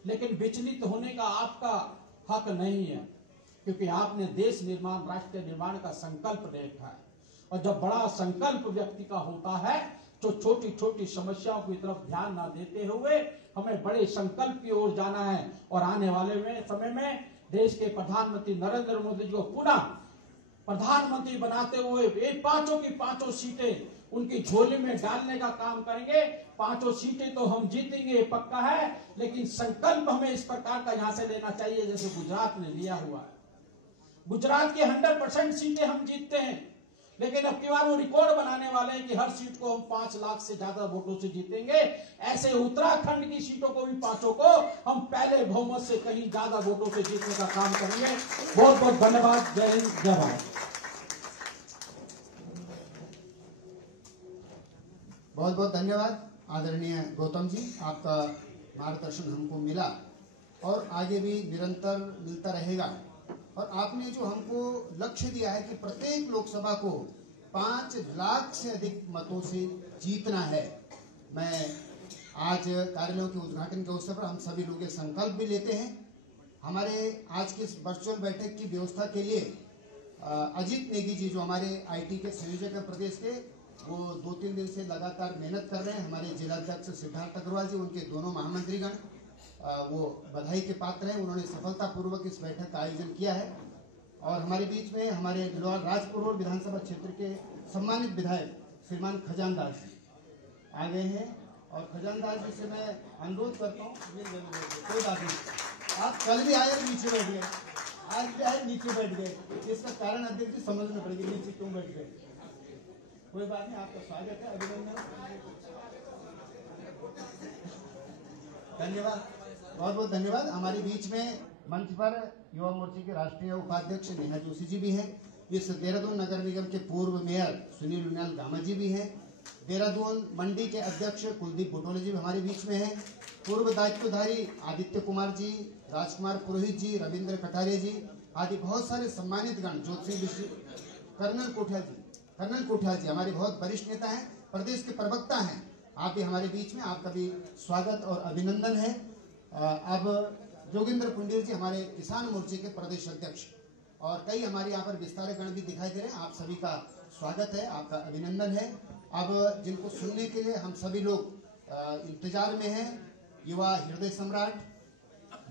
लेकिन विचलित होने का आपका हक नहीं है, क्योंकि आपने देश निर्माण, राष्ट्र निर्माण का संकल्प ले रखा है। और जब बड़ा संकल्प व्यक्ति का होता है तो छोटी छोटी समस्याओं की तरफ ध्यान ना देते हुए हमें बड़े संकल्प की ओर जाना है। और आने वाले समय में देश के प्रधानमंत्री नरेंद्र मोदी जी को पुनः प्रधानमंत्री बनाते हुए ये पांचों की पांचों सीटें उनकी झोली में डालने का काम करेंगे। पांचों सीटें तो हम जीतेंगे पक्का है, लेकिन संकल्प हमें इस प्रकार का यहां से लेना चाहिए जैसे गुजरात ने लिया हुआ है। गुजरात की 100% सीटें हम जीतते हैं, लेकिन अब की बार वो रिकॉर्ड बनाने वाले हैं कि हर सीट को हम 5 लाख से ज्यादा वोटों से जीतेंगे। ऐसे उत्तराखंड की सीटों को भी पांचों को हम पहले बहुमत से कहीं ज्यादा वोटों से जीतने का काम करेंगे। बहुत बहुत धन्यवाद। जय हिंद, जय भारत। बहुत बहुत धन्यवाद आदरणीय गौतम जी, आपका मार्गदर्शन हमको मिला और आगे भी निरंतर मिलता रहेगा। और आपने जो हमको लक्ष्य दिया है कि प्रत्येक लोकसभा को 5 लाख से अधिक मतों से जीतना है, मैं आज कार्यालयों के उद्घाटन के अवसर पर हम सभी लोग ये संकल्प भी लेते हैं। हमारे आज की इस वर्चुअल बैठक की व्यवस्था के लिए अजीत नेगी जी जो हमारे आईटी के संयोजक हैं प्रदेश के, वो 2-3 दिन से लगातार मेहनत कर रहे हैं। हमारे जिलाध्यक्ष सिद्धार्थ अग्रवाल जी, उनके दोनों महामंत्रीगण वो बधाई के पात्र हैं। उन्होंने सफलतापूर्वक इस बैठक का आयोजन किया है। और हमारे बीच में हमारे राजपुर रोड विधानसभा क्षेत्र के सम्मानित विधायक श्रीमान खजानदास जी आ गए हैं। और खजानदास जी से मैं अनुरोध करता हूँ, कोई बात नहीं, आप कल भी आए और नीचे बैठ गए, आज भी आए नीचे बैठ गए, इसका कारण अध्यक्ष जी समझना पड़ेगा नीचे क्यों बैठ गए। कोई बात नहीं, आपका स्वागत है, अभिनंदन, धन्यवाद, बहुत बहुत धन्यवाद। हमारे बीच में मंच पर युवा मोर्चे के राष्ट्रीय उपाध्यक्ष नेहा जोशी जी भी हैं। इस देहरादून नगर निगम के पूर्व मेयर सुनील उनियाल गामा जी भी हैं। देहरादून मंडी के अध्यक्ष कुलदीप बुटोले जी भी हमारे बीच में हैं। पूर्व दायित्वधारी आदित्य कुमार जी, राजकुमार पुरोहित जी, रविंद्र कटारिया जी आदि बहुत सारे सम्मानित गण, ज्योति सिंह, कर्नल कोठियाल जी हमारे बहुत वरिष्ठ नेता हैं, प्रदेश के प्रवक्ता हैं। आप भी हमारे बीच में, आपका भी स्वागत और अभिनंदन है। अब जोगिंद्र पुंडीर जी हमारे किसान मोर्चे के प्रदेश अध्यक्ष, और कई हमारे यहाँ पर विस्तारक गण भी दिखाई दे रहे हैं। आप सभी का स्वागत है, आपका अभिनंदन है। अब जिनको सुनने के लिए हम सभी लोग इंतजार में हैं, युवा हृदय सम्राट,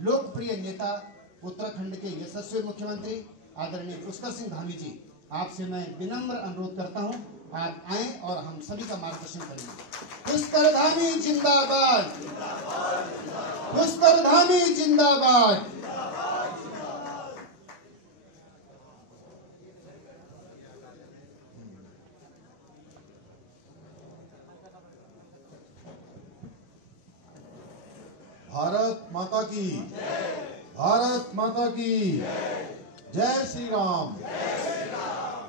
लोकप्रिय नेता, उत्तराखंड के यशस्वी मुख्यमंत्री आदरणीय पुष्कर सिंह धामी जी, आपसे मैं विनम्र अनुरोध करता हूं, आप आए और हम सभी का मार्गदर्शन करेंगे। पुष्कर धामी जिंदाबाद, पुष्कर धामी जिंदाबाद। भारत माता की, भारत माता की जय श्री राम,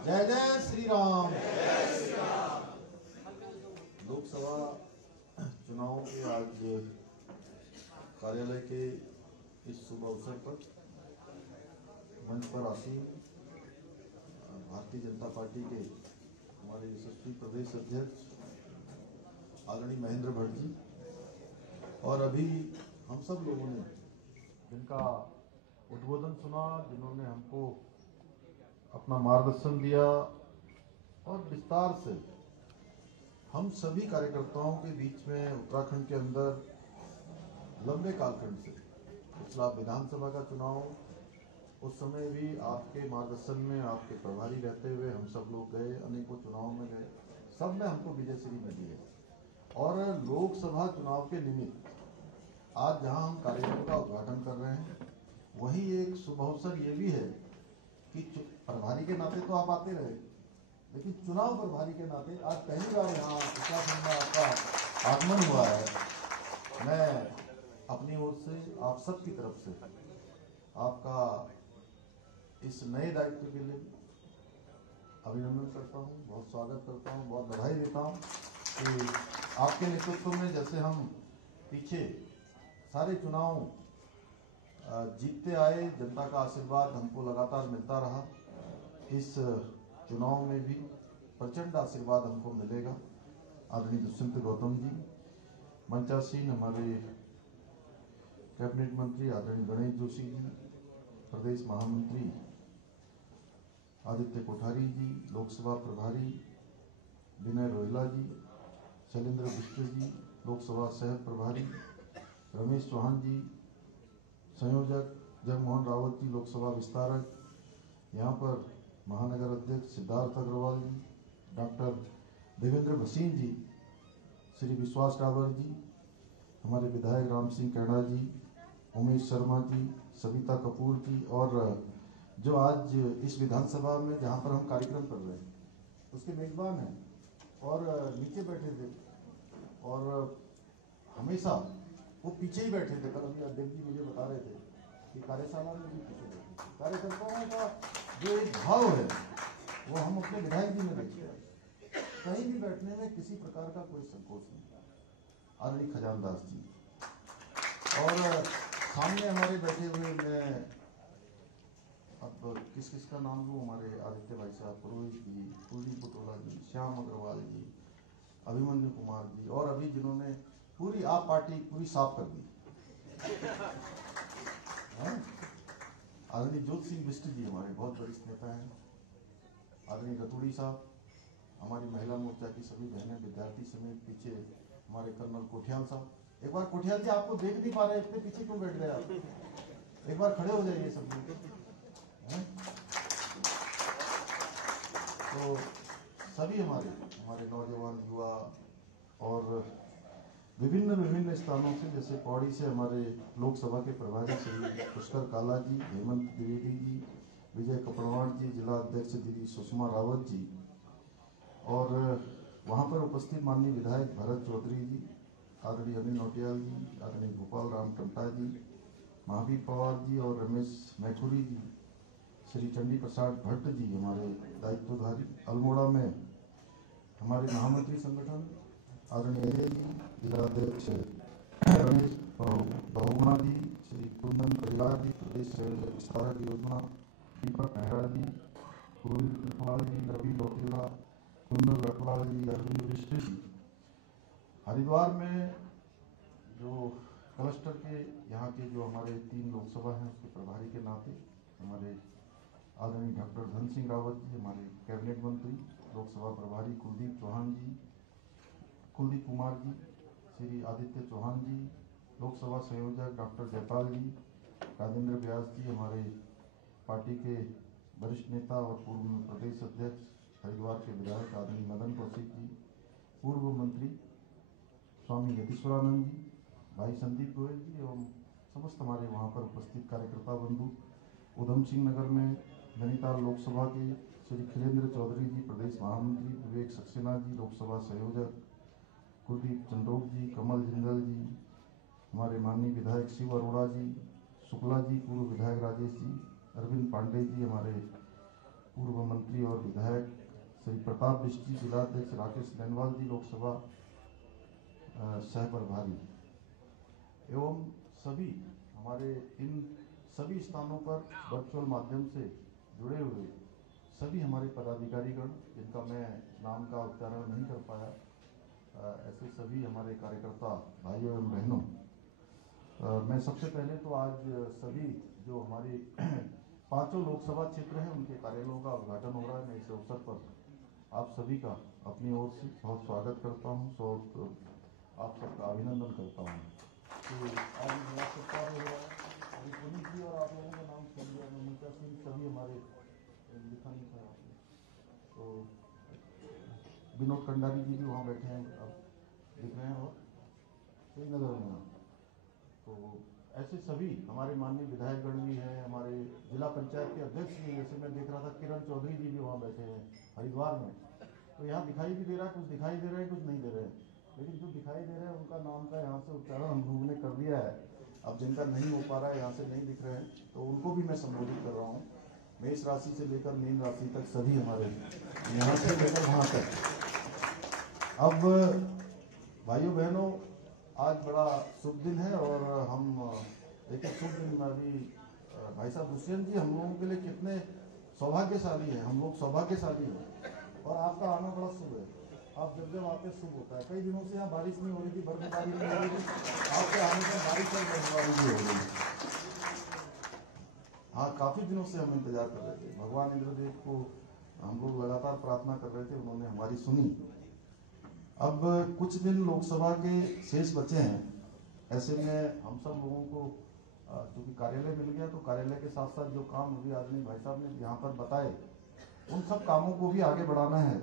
जय जय श्री राम। लोकसभा चुनाव के आज कार्यालय के इस शुभ अवसर पर मंच पर आसीन भारतीय जनता पार्टी के हमारे यशस्वी प्रदेश अध्यक्ष आदरणीय महेंद्र भट्ट जी, और अभी हम सब लोगों ने जिनका उद्बोधन सुना, जिन्होंने हमको अपना मार्गदर्शन दिया, और विस्तार से हम सभी कार्यकर्ताओं के बीच में उत्तराखंड के अंदर लंबे कालखंड से, पिछला विधानसभा का चुनाव, उस समय भी आपके मार्गदर्शन में, आपके प्रभारी रहते हुए हम सब लोग गए, अनेकों चुनाव में गए, सब में हमको विजयश्री मिली है। और लोकसभा चुनाव के निमित्त आज जहां हम कार्यालयों का उद्घाटन कर रहे हैं, वही एक शुभ अवसर ये भी है कि प्रभारी के नाते तो आप आते रहे, लेकिन चुनाव प्रभारी के नाते आज पहली बार यहाँ उत्तराखंड में आपका आगमन हुआ है। मैं अपनी ओर से आप सब की तरफ से आपका इस नए दायित्व के लिए अभिनंदन करता हूँ, बहुत स्वागत करता हूँ, बहुत बधाई देता हूँ कि आपके नेतृत्व में जैसे हम पीछे सारे चुनाव जीतते आए, जनता का आशीर्वाद हमको लगातार मिलता रहा, इस चुनाव में भी प्रचंड आशीर्वाद हमको मिलेगा। आदरणीय दुष्यंत गौतम जी, मंचासीन हमारे कैबिनेट मंत्री आदरणीय गणेश जोशी जी, प्रदेश महामंत्री आदित्य कोठारी जी, लोकसभा प्रभारी विनय रोहिला जी, शैलेंद्र बिष्ट जी, लोकसभा सह प्रभारी रमेश चौहान जी, संयोजक जगमोहन रावत जी, लोकसभा विस्तारक, यहाँ पर महानगर अध्यक्ष सिद्धार्थ अग्रवाल जी, डॉक्टर देवेंद्र भसीन जी, श्री विश्वास डाबर जी, हमारे विधायक राम सिंह कैणा जी, उमेश शर्मा जी, सविता कपूर जी, और जो आज इस विधानसभा में जहाँ पर हम कार्यक्रम कर रहे हैं उसके मेजबान हैं और नीचे बैठे थे और हमेशा वो पीछे ही बैठे थे। कल अभी अध्यक्ष जी मुझे बता रहे थे कि कार्यशाला में भी पीछे बैठे थे। कार्यकर्ताओं का जो एक भाव है वो हम अपने विधायक जी में देखते हैं, कहीं भी बैठने में किसी प्रकार का कोई संकोच नहीं। आदरणीय खजानदास जी और सामने हमारे बैठे हुए, मैं अब किस किस का नाम लूँ, हमारे आदित्य भाई साहब, पुरोहित जी, कुलदीप पटोला जी, श्याम अग्रवाल जी, अभिमन्यु कुमार जी, और अभी जिन्होंने पूरी आप पार्टी पूरी साफ कर दी, आदरणीय ज्योत सिंह बिष्ट जी हमारे बहुत वरिष्ठ नेता हैं, आदरणीय रतूड़ी साहब, हमारी महिला मोर्चा की सभी बहनें, विद्यार्थी समेत पीछे हमारे कर्नल कोठियाल साहब। एक बार कोठियाल जी आपको देख नहीं पा रहे, इतने पीछे क्यों बैठ गए आप? एक बार खड़े हो जाइए सब लोग। तो सभी हमारे नौजवान युवा और विभिन्न स्थानों से, जैसे पौड़ी से हमारे लोकसभा के प्रभारी श्री पुष्कर काला जी, हेमंत द्विवेदी जी, विजय कपड़वाण जी, जिला अध्यक्ष दीदी सुषमा रावत जी, और वहाँ पर उपस्थित माननीय विधायक भरत चौधरी जी, आदरणीय अनिल नौटियाल जी, आदरणीय गोपाल राम टंटा जी, महावीर पवार जी और रमेश मैथुरी जी, श्री चंडी प्रसाद भट्ट जी हमारे दायित्वधारी, अल्मोड़ा में हमारे महामंत्री संगठन आदरणीय अजय जी, जिलाध्यक्ष रमेश बहुगुणा जी, श्री कुंदन परिवार जी, प्रदेश विस्तारक योजना दीपक मेहरा जी, गोविंद कृपाल जी, रवि लोकेला, कुंदन रटवाल जी, अरविंद विष्ट जी। हरिद्वार में जो क्लस्टर के यहाँ के जो हमारे 3 लोकसभा हैं उसके प्रभारी के नाते हमारे आदरणीय डॉक्टर धन सिंह रावत जी, हमारे कैबिनेट मंत्री, लोकसभा प्रभारी कुलदीप चौहान जी, कुलदीप कुमार जी, श्री आदित्य चौहान जी, लोकसभा संयोजक डॉक्टर जयपाल जी, राजेंद्र व्यास जी, हमारे पार्टी के वरिष्ठ नेता और पूर्व प्रदेश अध्यक्ष हरिद्वार के विधायक आदरणीय मदन कौशिक जी, पूर्व मंत्री स्वामी यतीश्वरानंद जी, भाई संदीप गोयल जी एवं समस्त हमारे वहाँ पर उपस्थित कार्यकर्ता बंधु, उधम सिंह नगर में नैनीताल लोकसभा के श्री खिलेंद्र चौधरी जी, प्रदेश महामंत्री, विवेक सक्सेना जी, लोकसभा संयोजक, कुलदीप चंडोक जी, कमल जिंदल जी, हमारे माननीय विधायक शिव अरोड़ा जी, शुक्ला जी, पूर्व विधायक राजेश जी, अरविंद पांडे जी, हमारे पूर्व मंत्री और विधायक, श्री प्रताप बिष्ट जी, जिलाध्यक्ष राकेश नैनवाल जी, लोकसभा सह प्रभारी, एवं सभी हमारे इन सभी स्थानों पर वर्चुअल माध्यम से जुड़े हुए सभी हमारे पदाधिकारीगण, जिनका मैं नाम का उच्चारण नहीं कर पाया, ऐसे सभी हमारे कार्यकर्ता भाइयों एवं बहनों, मैं सबसे पहले तो आज सभी जो हमारी 5 लोकसभा क्षेत्र हैं उनके कार्यालयों का उद्घाटन हो रहा है। मैं इस अवसर पर आप सभी का अपनी ओर से बहुत स्वागत करता हूँ, आप सबका अभिनंदन करता हूँ। तो आज बड़ा सत्कार हो रहा है, अभी पुनीत जी और आप लोगों का नाम सुन लिया, मंचा सिंह, सभी हमारे लिखा नहीं था, तो विनोद कंडारी जी भी वहाँ बैठे हैं, अब दिख रहे हैं, और श्रीनगर में। तो ऐसे सभी हमारे माननीय विधायकगण भी हैं, हमारे जिला पंचायत के अध्यक्ष भी, जैसे मैं देख रहा था किरण चौधरी जी भी वहाँ बैठे हैं हरिद्वार में। तो यहाँ दिखाई भी दे रहा है, कुछ दिखाई दे रहे हैं, कुछ नहीं दे रहे हैं, लेकिन जो दिखाई दे रहे हैं उनका नाम का यहाँ से उच्चारण हम लोगों ने कर दिया है। अब जिनका नहीं हो पा रहा है, यहाँ से नहीं दिख रहे हैं, तो उनको भी मैं संबोधित कर रहा हूँ। मेष राशि से लेकर मीन राशि तक सभी हमारे यहाँ से लेकर वहाँ तक। अब भाइयों बहनों, आज बड़ा शुभ दिन है और हम देखिए शुभ दिन में अभी भाई साहब दुष्यंत जी हम लोगों के लिए कितने सौभाग्यशाली हैं, हम लोग सौभाग्यशाली हैं और आपका आना बड़ा शुभ है। आप जब जब आते शुभ होता है। कई दिनों से यहाँ बारिश नहीं हो रही थी, बर्फबारी नहीं हो रही थी, आपके आने से बारिश और बर्फबारी भी हो गई। हाँ, काफी दिनों से हम इंतजार कर रहे थे। भगवान इंद्रदेव को हम लोग लगातार प्रार्थना कर रहे थे, उन्होंने हमारी सुनी। अब कुछ दिन लोकसभा के शेष बचे हैं, ऐसे में हम सब लोगों को क्योंकि कार्यालय मिल गया, तो कार्यालय के साथ साथ जो काम अभी आदमी भाई साहब ने यहाँ पर बताए, उन सब कामों को भी आगे बढ़ाना है।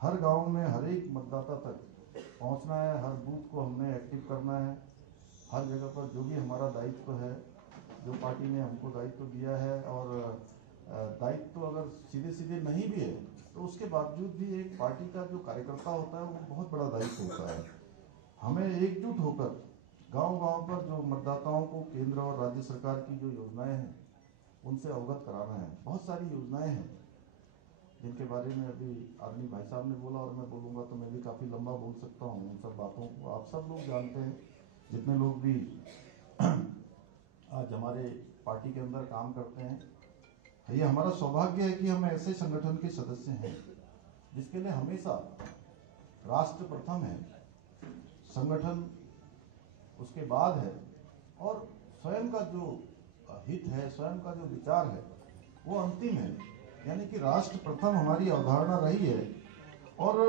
हर गांव में हर एक मतदाता तक पहुंचना है, हर बूथ को हमने एक्टिव करना है। हर जगह पर जो भी हमारा दायित्व है, जो पार्टी ने हमको दायित्व दिया है, और दायित्व अगर सीधे सीधे नहीं भी है तो उसके बावजूद भी एक पार्टी का जो कार्यकर्ता होता है वो बहुत बड़ा दायित्व होता है। हमें एकजुट होकर गांव-गांव पर जो मतदाताओं को केंद्र और राज्य सरकार की जो योजनाएं हैं उनसे अवगत कराना है। बहुत सारी योजनाएं हैं जिनके बारे में अभी आदमी भाई साहब ने बोला, और मैं बोलूँगा तो मैं भी काफ़ी लंबा बोल सकता हूँ। उन सब बातों को आप सब लोग जानते हैं, जितने लोग भी आज हमारे पार्टी के अंदर काम करते हैं। ये हमारा सौभाग्य है कि हम ऐसे संगठन के सदस्य हैं जिसके लिए हमेशा राष्ट्र प्रथम है, संगठन उसके बाद है, और स्वयं का जो हित है, स्वयं का जो विचार है वो अंतिम है। यानी कि राष्ट्र प्रथम हमारी अवधारणा रही है, और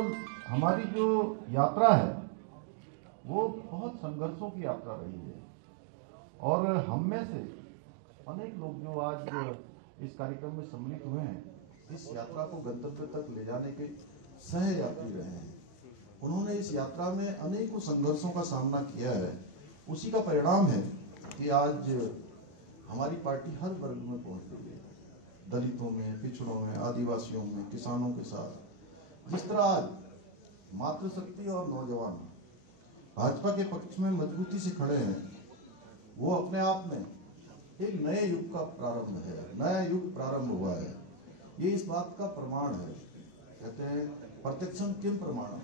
हमारी जो यात्रा है वो बहुत संघर्षों की यात्रा रही है। और हम में से अनेक लोग जो आज इस कार्यक्रम में सम्मिलित हुए हैं, इस यात्रा को गंतव्य तक ले जाने के सह यात्री रहे हैं। उन्होंने इस यात्रा में अनेकों संघर्षों का सामना किया है। उसी का परिणाम है कि आज हमारी पार्टी हर वर्ग में पहुंच गई है, दलितों में, पिछड़ों में, आदिवासियों में, किसानों के साथ। जिस तरह आज मातृशक्ति और नौजवान भाजपा के पक्ष में मजबूती से खड़े हैं, वो अपने आप में एक नए युग का प्रारंभ है, नया युग प्रारंभ हुआ है। ये इस बात का प्रमाण है। कहते हैं प्रत्यक्षम किम प्रमाणम।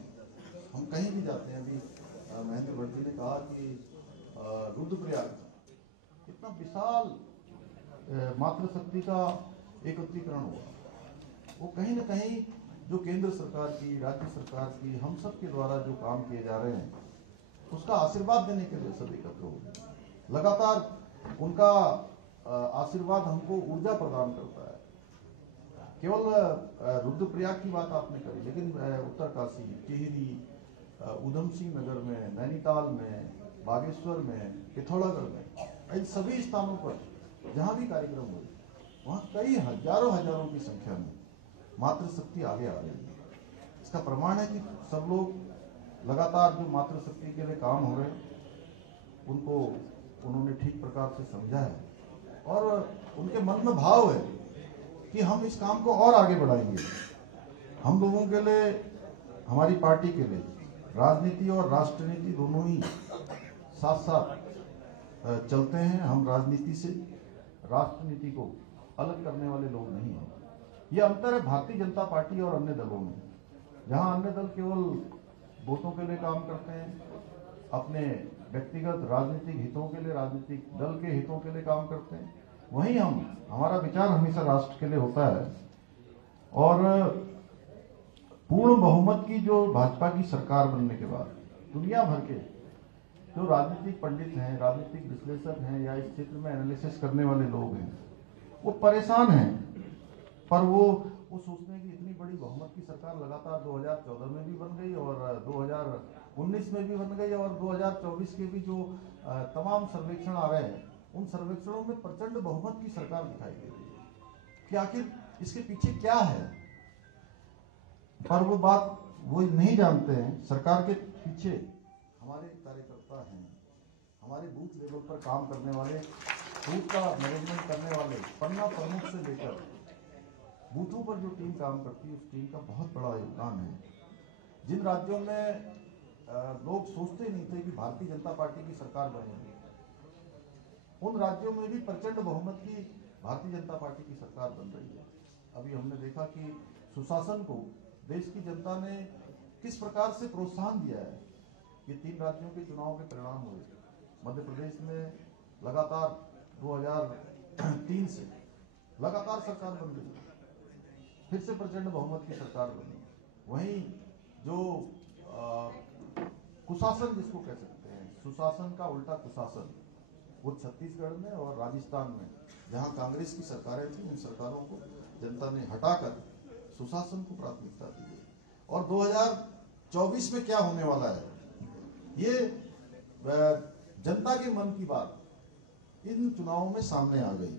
हम कहीं भी जाते हैं, अभी महेंद्र भट्ट जी ने कहा कि रुद्रप्रयाग इतना विशाल मातृशक्ति का एकत्रीकरण हुआ, वो कहीं ना कहीं जो केंद्र सरकार की, राज्य सरकार की, हम सब के द्वारा जो काम किए जा रहे हैं उसका आशीर्वाद देने के लिए सब एकत्र हो गए। लगातार उनका आशीर्वाद हमको ऊर्जा प्रदान करता है। केवल रुद्रप्रयाग की बात आपने करी, लेकिन उत्तरकाशी, टिहरी, उधम सिंह नगर में, नैनीताल में, बागेश्वर में, पिथौरागढ़ में, इन सभी स्थानों पर जहाँ भी कार्यक्रम हुए वहाँ कई हजारों की संख्या में मातृशक्ति आगे आ रही है। इसका प्रमाण है कि सब लोग लगातार जो मातृशक्ति के लिए काम हो रहे हैं उनको उन्होंने ठीक प्रकार से समझा है, और उनके मन में भाव है कि हम इस काम को और आगे बढ़ाएंगे। हम लोगों के लिए, हमारी पार्टी के लिए राजनीति और राष्ट्रनीति दोनों ही साथ साथ चलते हैं। हम राजनीति से राष्ट्रनीति को अलग करने वाले लोग नहीं हैं। ये अंतर है भारतीय जनता पार्टी और अन्य दलों में। जहां अन्य दल केवल वोटों के लिए काम करते हैं, अपने व्यक्तिगत राजनीतिक हितों के लिए, राजनीतिक दल के हितों के लिए काम करते हैं, वहीं हमारा विचार हमेशा राष्ट्र के लिए होता है। और पूर्ण बहुमत की जो भाजपा की सरकार बनने के बाद दुनिया भर के जो राजनीतिक पंडित हैं, राजनीतिक विश्लेषक हैं, या इस क्षेत्र में एनालिसिस करने वाले लोग हैं, वो परेशान हैं। पर वो सोचते हैं कि इतनी बड़ी बहुमत की सरकार लगातार 2014 में भी बन गई, और 2019 में भी बन गई, और 2024 के भी जो तमाम सर्वेक्षण आ रहे हैं उन सर्वेक्षणों में प्रचंड बहुमत की सरकार दिखाई दे रही है कि आखिर इसके पीछे क्या है। पर वो बात वो नहीं जानते हैं। सरकार के पीछे हमारे कार्यकर्ता हैं, हमारे बूथ लेवल पर काम करने वाले, बूथ का मैनेजमेंट करने वाले, पन्ना प्रमुख से लेकर बूथों पर जो टीम काम करती है उस टीम का बहुत बड़ा योगदान है। जिन राज्यों में लोग सोचते नहीं थे कि भारतीय जनता पार्टी की सरकार बनेगी, उन राज्यों में भी प्रचंड बहुमत की भारतीय जनता पार्टी की सरकार बन रही है। अभी हमने देखा कि सुशासन को देश की जनता ने किस प्रकार से प्रोत्साहन दिया है। ये 3 राज्यों के चुनाव के परिणाम हुए। मध्य प्रदेश में लगातार 2003 से लगातार सरकार बन रही है, फिर से प्रचंड बहुमत की सरकार बनी। वहीं जो कुशासन जिसको कह सकते हैं, सुशासन का उल्टा कुशासन, वो छत्तीसगढ़ में और राजस्थान में जहां कांग्रेस की सरकारें थी, उन सरकारों को जनता ने हटाकर सुशासन को प्राथमिकता दी है। और 2024 में क्या होने वाला है, ये जनता के मन की बात इन चुनावों में सामने आ गई।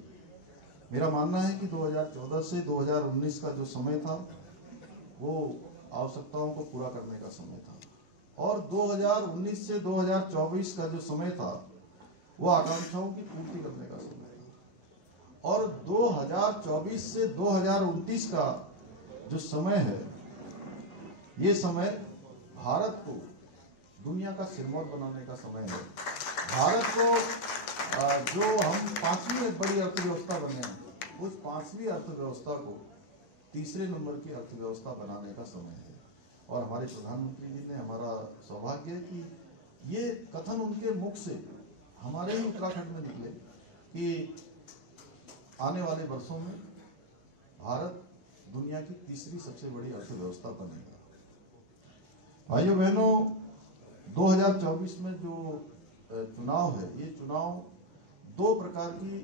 मेरा मानना है कि 2014 से 2019 का जो समय था वो आवश्यकताओं को पूरा करने का समय था, और 2019 से 2024 का जो समय था वो आकांक्षाओं की पूर्ति करने का समय था। और 2024 से 2029 का जो समय है, ये समय भारत को दुनिया का सिरमौर बनाने का समय है। भारत को जो हम 5वीं बड़ी अर्थव्यवस्था बने हैं, उस 5वीं अर्थव्यवस्था को तीसरे नंबर की अर्थव्यवस्था बनाने का समय है। और हमारे प्रधानमंत्री जी ने, हमारा सौभाग्य है कि ये कथन उनके मुख से हमारे ही उत्तराखंड में निकले कि आने वाले वर्षों में भारत दुनिया की तीसरी सबसे बड़ी अर्थव्यवस्था बनेगा। भाइयों बहनों, 2024 में जो चुनाव है, ये चुनाव दो प्रकार की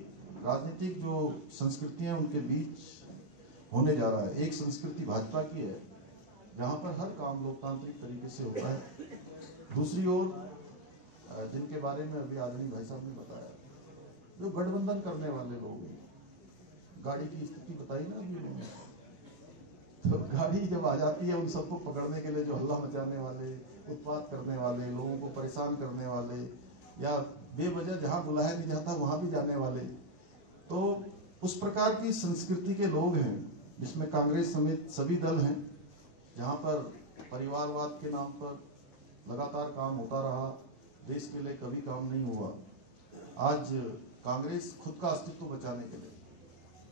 राजनीतिक जो संस्कृतियां उनके बीच होने जा रहा है। एक संस्कृति भाजपा की है, जहां पर हर काम लोकतांत्रिक तरीके से होता है। दूसरी ओर जिनके बारे में अभी आदरणीय भाई साहब ने बताया, जो गठबंधन करने वाले लोग हैं, गाड़ी की स्थिति बताई ना अभी उन्होंने, तो गाड़ी जब आ जाती है, उन सबको पकड़ने के लिए जो हल्ला मचाने वाले, उत्पात करने वाले, लोगों को परेशान करने वाले, या बेवजह जहां बुलाया नहीं जाता वहां भी जाने वाले, तो उस प्रकार की संस्कृति के लोग हैं, जिसमें कांग्रेस समेत सभी दल हैं, जहां पर परिवारवाद के नाम पर लगातार काम होता रहा, देश के लिए कभी काम नहीं हुआ। आज कांग्रेस खुद का अस्तित्व बचाने के लिए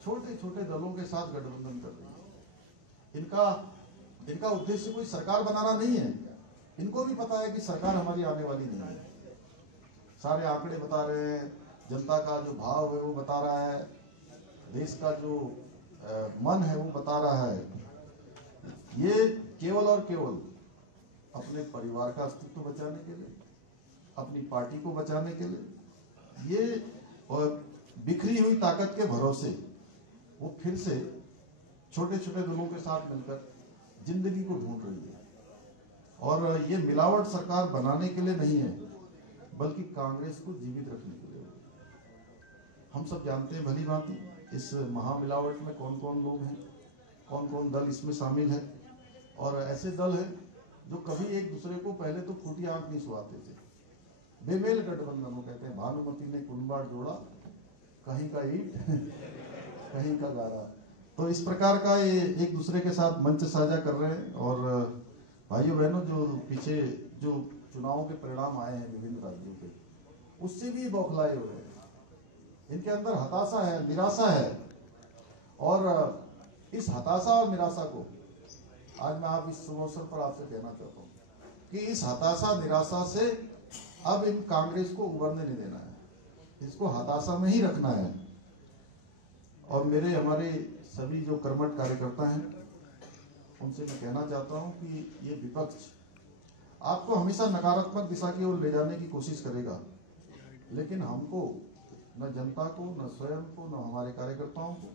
छोटे छोटे दलों के साथ गठबंधन कर रही है। इनका उद्देश्य कोई सरकार बनाना नहीं है। इनको भी पता है कि सरकार हमारी आने वाली नहीं है। सारे आंकड़े बता रहे हैं, जनता का जो भाव है वो बता रहा है, देश का जो मन है वो बता रहा है। ये केवल और केवल अपने परिवार का अस्तित्व बचाने के लिए, अपनी पार्टी को बचाने के लिए, ये बिखरी हुई ताकत के भरोसे वो फिर से छोटे छोटे दलों के साथ मिलकर जिंदगी को ढूंढ रही है। और ये मिलावट सरकार बनाने के लिए नहीं है, बल्कि कांग्रेस को जीवित रखने के लिए। हम सब जानते हैं भली भांति इस महामिलावट में कौन कौन लोग हैं, कौन कौन दल इसमें शामिल है। और ऐसे दल हैं जो कभी एक दूसरे को पहले तो फूटी आंख नहीं सुहाते थे, बेमेल गठबंधन वो कहते हैं। भानुमति ने कुंबाड़ जोड़ा, कहीं का ईंट कहीं का गारा। तो इस प्रकार का ये एक दूसरे के साथ मंच साझा कर रहे हैं। और भाइयों बहनों, जो पीछे जो चुनावों के परिणाम आए हैं विभिन्न राज्यों के, उससे भी बौखलाए हुए हैं। इनके अंदर हताशा है, निराशा है। और इस हताशा और निराशा को आज मैं आप इस शुभ अवसर पर आपसे कहना चाहता हूँ कि इस हताशा निराशा से अब इन कांग्रेस को उभरने नहीं देना है, इसको हताशा में ही रखना है। और हमारे सभी जो कर्मठ कार्यकर्ता हैं, उनसे मैं कहना चाहता हूं कि ये विपक्ष आपको हमेशा नकारात्मक दिशा की ओर ले जाने की कोशिश करेगा, लेकिन हमको, न जनता को, न स्वयं को, न हमारे कार्यकर्ताओं को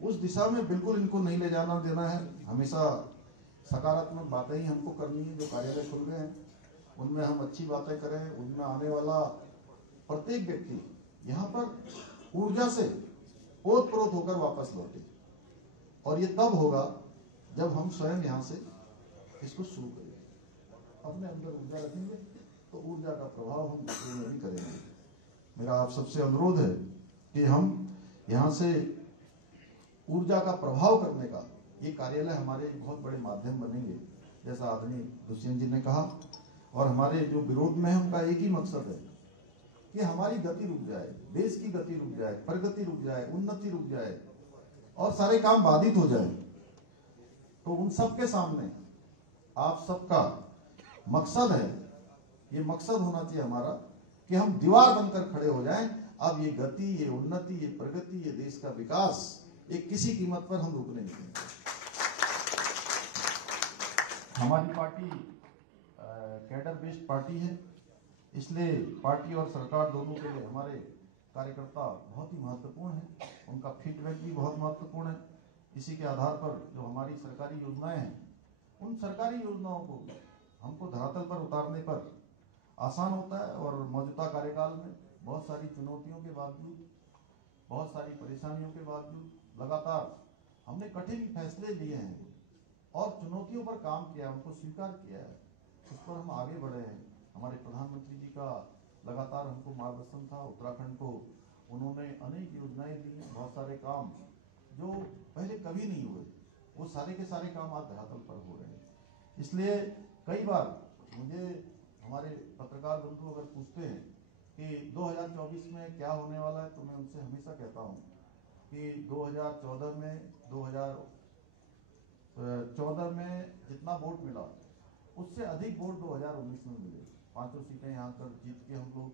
उस दिशा में बिल्कुल इनको नहीं ले जाना देना है। हमेशा सकारात्मक बातें ही हमको करनी है। जो कार्यालय खुल गए हैं उनमें हम अच्छी बातें करें, उनमें आने वाला प्रत्येक व्यक्ति यहाँ पर ऊर्जा से ओतप्रोत होकर वापस लौटे। और ये तब होगा जब हम स्वयं यहाँ से इसको शुरू करेंगे, अपने अंदर ऊर्जा रखेंगे, तो ऊर्जा का प्रभाव हम दूसरों में भी करेंगे। मेरा आप सबसे अनुरोध है कि हम यहाँ से ऊर्जा का प्रभाव करने का ये कार्यालय हमारे एक बहुत बड़े माध्यम बनेंगे, जैसा आदरणीय दुष्यंत जी ने कहा। और हमारे जो विरोध में है उनका एक ही मकसद है कि हमारी गति रुक जाए, देश की गति रुक जाए, प्रगति रुक जाए, उन्नति रुक जाए और सारे काम बाधित हो जाए। तो उन सब के सामने आप सबका मकसद है, ये मकसद होना चाहिए हमारा कि हम दीवार बनकर खड़े हो जाएं। अब ये गति, ये उन्नति, ये प्रगति, ये देश का विकास, ये किसी कीमत पर हम रुकने नहीं देंगे। हमारी पार्टी कैडर बेस्ड पार्टी है, इसलिए पार्टी और सरकार दोनों के लिए हमारे कार्यकर्ता बहुत ही महत्वपूर्ण है, उनका फीडबैक भी बहुत महत्वपूर्ण है। इसी के आधार पर जो हमारी सरकारी योजनाएं हैं, उन सरकारी योजनाओं को हमको धरातल पर उतारने पर आसान होता है। और मौजूदा कार्यकाल में बहुत सारी चुनौतियों के बावजूद, बहुत सारी परेशानियों के बावजूद लगातार हमने कठिन फैसले लिए हैं और चुनौतियों पर काम किया, उनको स्वीकार किया है, उस पर हम आगे बढ़े हैं। हमारे प्रधानमंत्री जी का लगातार हमको मार्गदर्शन था। उत्तराखंड को उन्होंने अनेक योजनाएं दी हैं, बहुत सारे काम जो पहले कभी नहीं हुए, वो सारे के सारे काम आज धरातल पर हो रहे हैं। इसलिए कई बार मुझे हमारे पत्रकार बंधु अगर पूछते हैं कि 2024 में क्या होने वाला है, तो मैं उनसे हमेशा कहता हूँ कि 2014 में जितना वोट मिला उससे अधिक वोट 2019 में मिले। 5 सीटें यहाँ पर जीत के हम लोग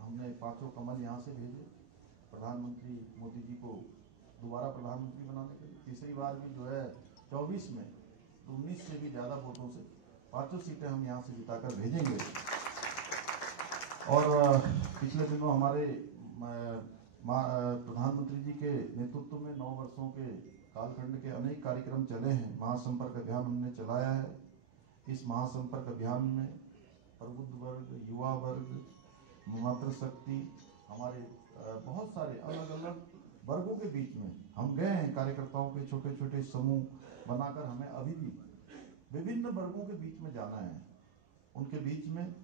हमने 5 कमल यहाँ से भेजे प्रधानमंत्री मोदी जी को दोबारा प्रधानमंत्री बनाने के लिए। तीसरी बार भी जो है 24 में 19 से भी ज़्यादा वोटों से 5 सीटें हम यहाँ से जिताकर भेजेंगे। और पिछले दिनों हमारे प्रधानमंत्री जी के नेतृत्व में 9 वर्षों के कालखंड के अनेक कार्यक्रम चले हैं। महासंपर्क अभियान हमने चलाया है। इस महासंपर्क अभियान में प्रबुद्ध वर्ग, युवा वर्ग, मातृशक्ति, हमारे बहुत सारे अलग अलग वर्गों के बीच में हम गए हैं। कार्यकर्ताओं के छोटे छोटे समूह बनाकर हमें अभी भी विभिन्न वर्गों के बीच में जाना है। उनके बीच में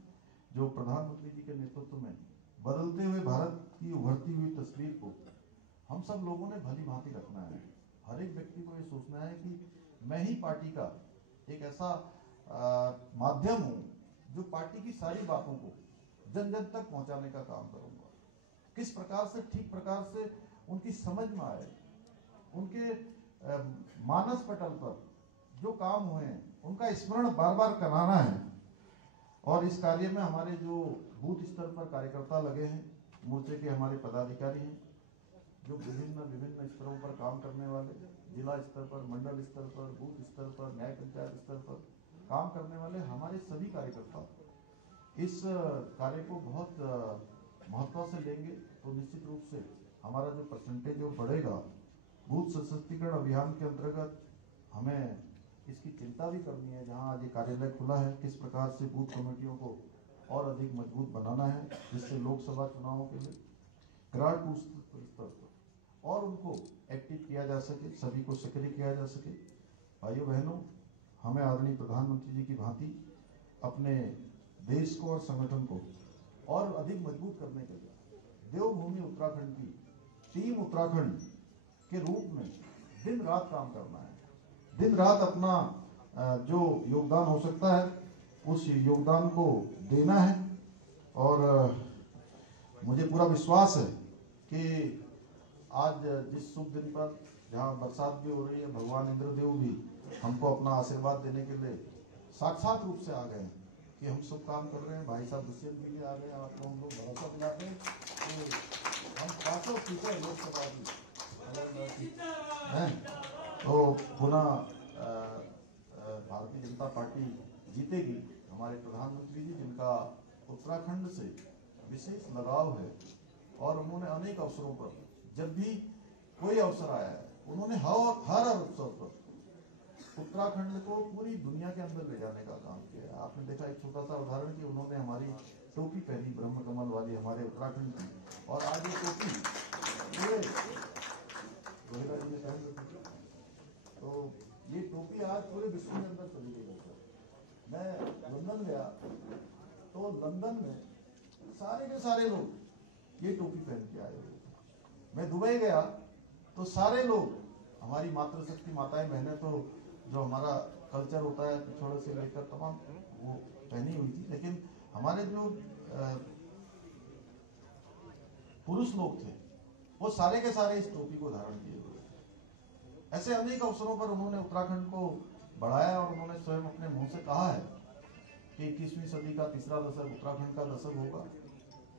जो प्रधानमंत्री जी के नेतृत्व में बदलते हुए भारत की उभरती हुई तस्वीर को हम सब लोगों ने भली भांति रखना है। हर एक व्यक्ति को ये सोचना है कि मैं ही पार्टी का एक ऐसा माध्यम हूँ जो पार्टी की सारी बातों को जन जन तक पहुंचाने का काम करूंगा। किस प्रकार से, ठीक प्रकार से उनकी समझ में आए, उनके मानस पटल पर जो काम हुए हैं उनका स्मरण बार बार कराना है। और इस कार्य में हमारे जो बूथ स्तर पर कार्यकर्ता लगे हैं, मोर्चे के हमारे पदाधिकारी हैं, जो विभिन्न स्तरों पर काम करने वाले, जिला स्तर पर, मंडल स्तर पर, बूथ स्तर पर, न्याय पंचायत स्तर पर काम करने वाले हमारे सभी कार्यकर्ता इस कार्य को बहुत महत्व से लेंगे तो निश्चित रूप से हमारा जो परसेंटेज जो बढ़ेगा। बूथ सशक्तिकरण अभियान के अंतर्गत हमें इसकी चिंता भी करनी है। जहां आज ये कार्यालय खुला है, किस प्रकार से बूथ कमेटियों को और अधिक मजबूत बनाना है, जिससे लोकसभा चुनावों के लिए ग्रास रूट स्तर पर और उनको एक्टिव किया जा सके, सभी को सक्रिय किया जा सके। भाइयों बहनों, हमें आदरणीय प्रधानमंत्री जी की भांति अपने देश को और संगठन को और अधिक मजबूत करने के लिए देवभूमि उत्तराखंड की टीम उत्तराखंड के रूप में दिन रात काम करना है। दिन रात अपना जो योगदान हो सकता है उस योगदान को देना है। और मुझे पूरा विश्वास है कि आज जिस शुभ दिन पर जहाँ बरसात भी हो रही है, भगवान इंद्रदेव भी हमको अपना आशीर्वाद देने के लिए साक्षात रूप से आ गए हैं कि हम सब काम कर रहे हैं। भाई साहब दुष्यंत जी भी आ गए, आप लोग हम लोग भरोसा दिलाते हैं तो हम 500 सीटें लोकसभा की हैं तो पुनः भारतीय जनता पार्टी जीतेगी। हमारे प्रधानमंत्री जी, जिनका उत्तराखंड से विशेष लगाव है और उन्होंने अनेक अवसरों पर, जब भी कोई अवसर आया है, उन्होंने हर अवसर पर उत्तराखंड को पूरी दुनिया के अंदर ले जाने का काम किया है। आपने देखा एक छोटा सा उदाहरण कि उन्होंने हमारी टोपी पहनी ब्रह्म कमल वाली हमारे उत्तराखंड की, और आज ये टोपी पूरे रोहिला जी ने पहन रखी, तो ये टोपी आज पूरे विश्व के अंदर चली गई है। मैं लंदन गया तो लंदन में सारे के सारे लोग ये टोपी पहन के आए हुए थे। मैं दुबई गया तो सारे लोग, हमारी मातृशक्ति माताएं बहनें, तो जो हमारा कल्चर होता है पिछोड़े से लेकर तमाम, वो पहनी हुई थी। लेकिन हमारे जो पुरुष लोग थे वो सारे के सारे इस टोपी को धारण किए हुए। ऐसे अनेक अवसरों पर उन्होंने उत्तराखंड को बढ़ाया और उन्होंने स्वयं अपने मुंह से कहा है कि 21वीं सदी का तीसरा दशक उत्तराखंड का दशक होगा।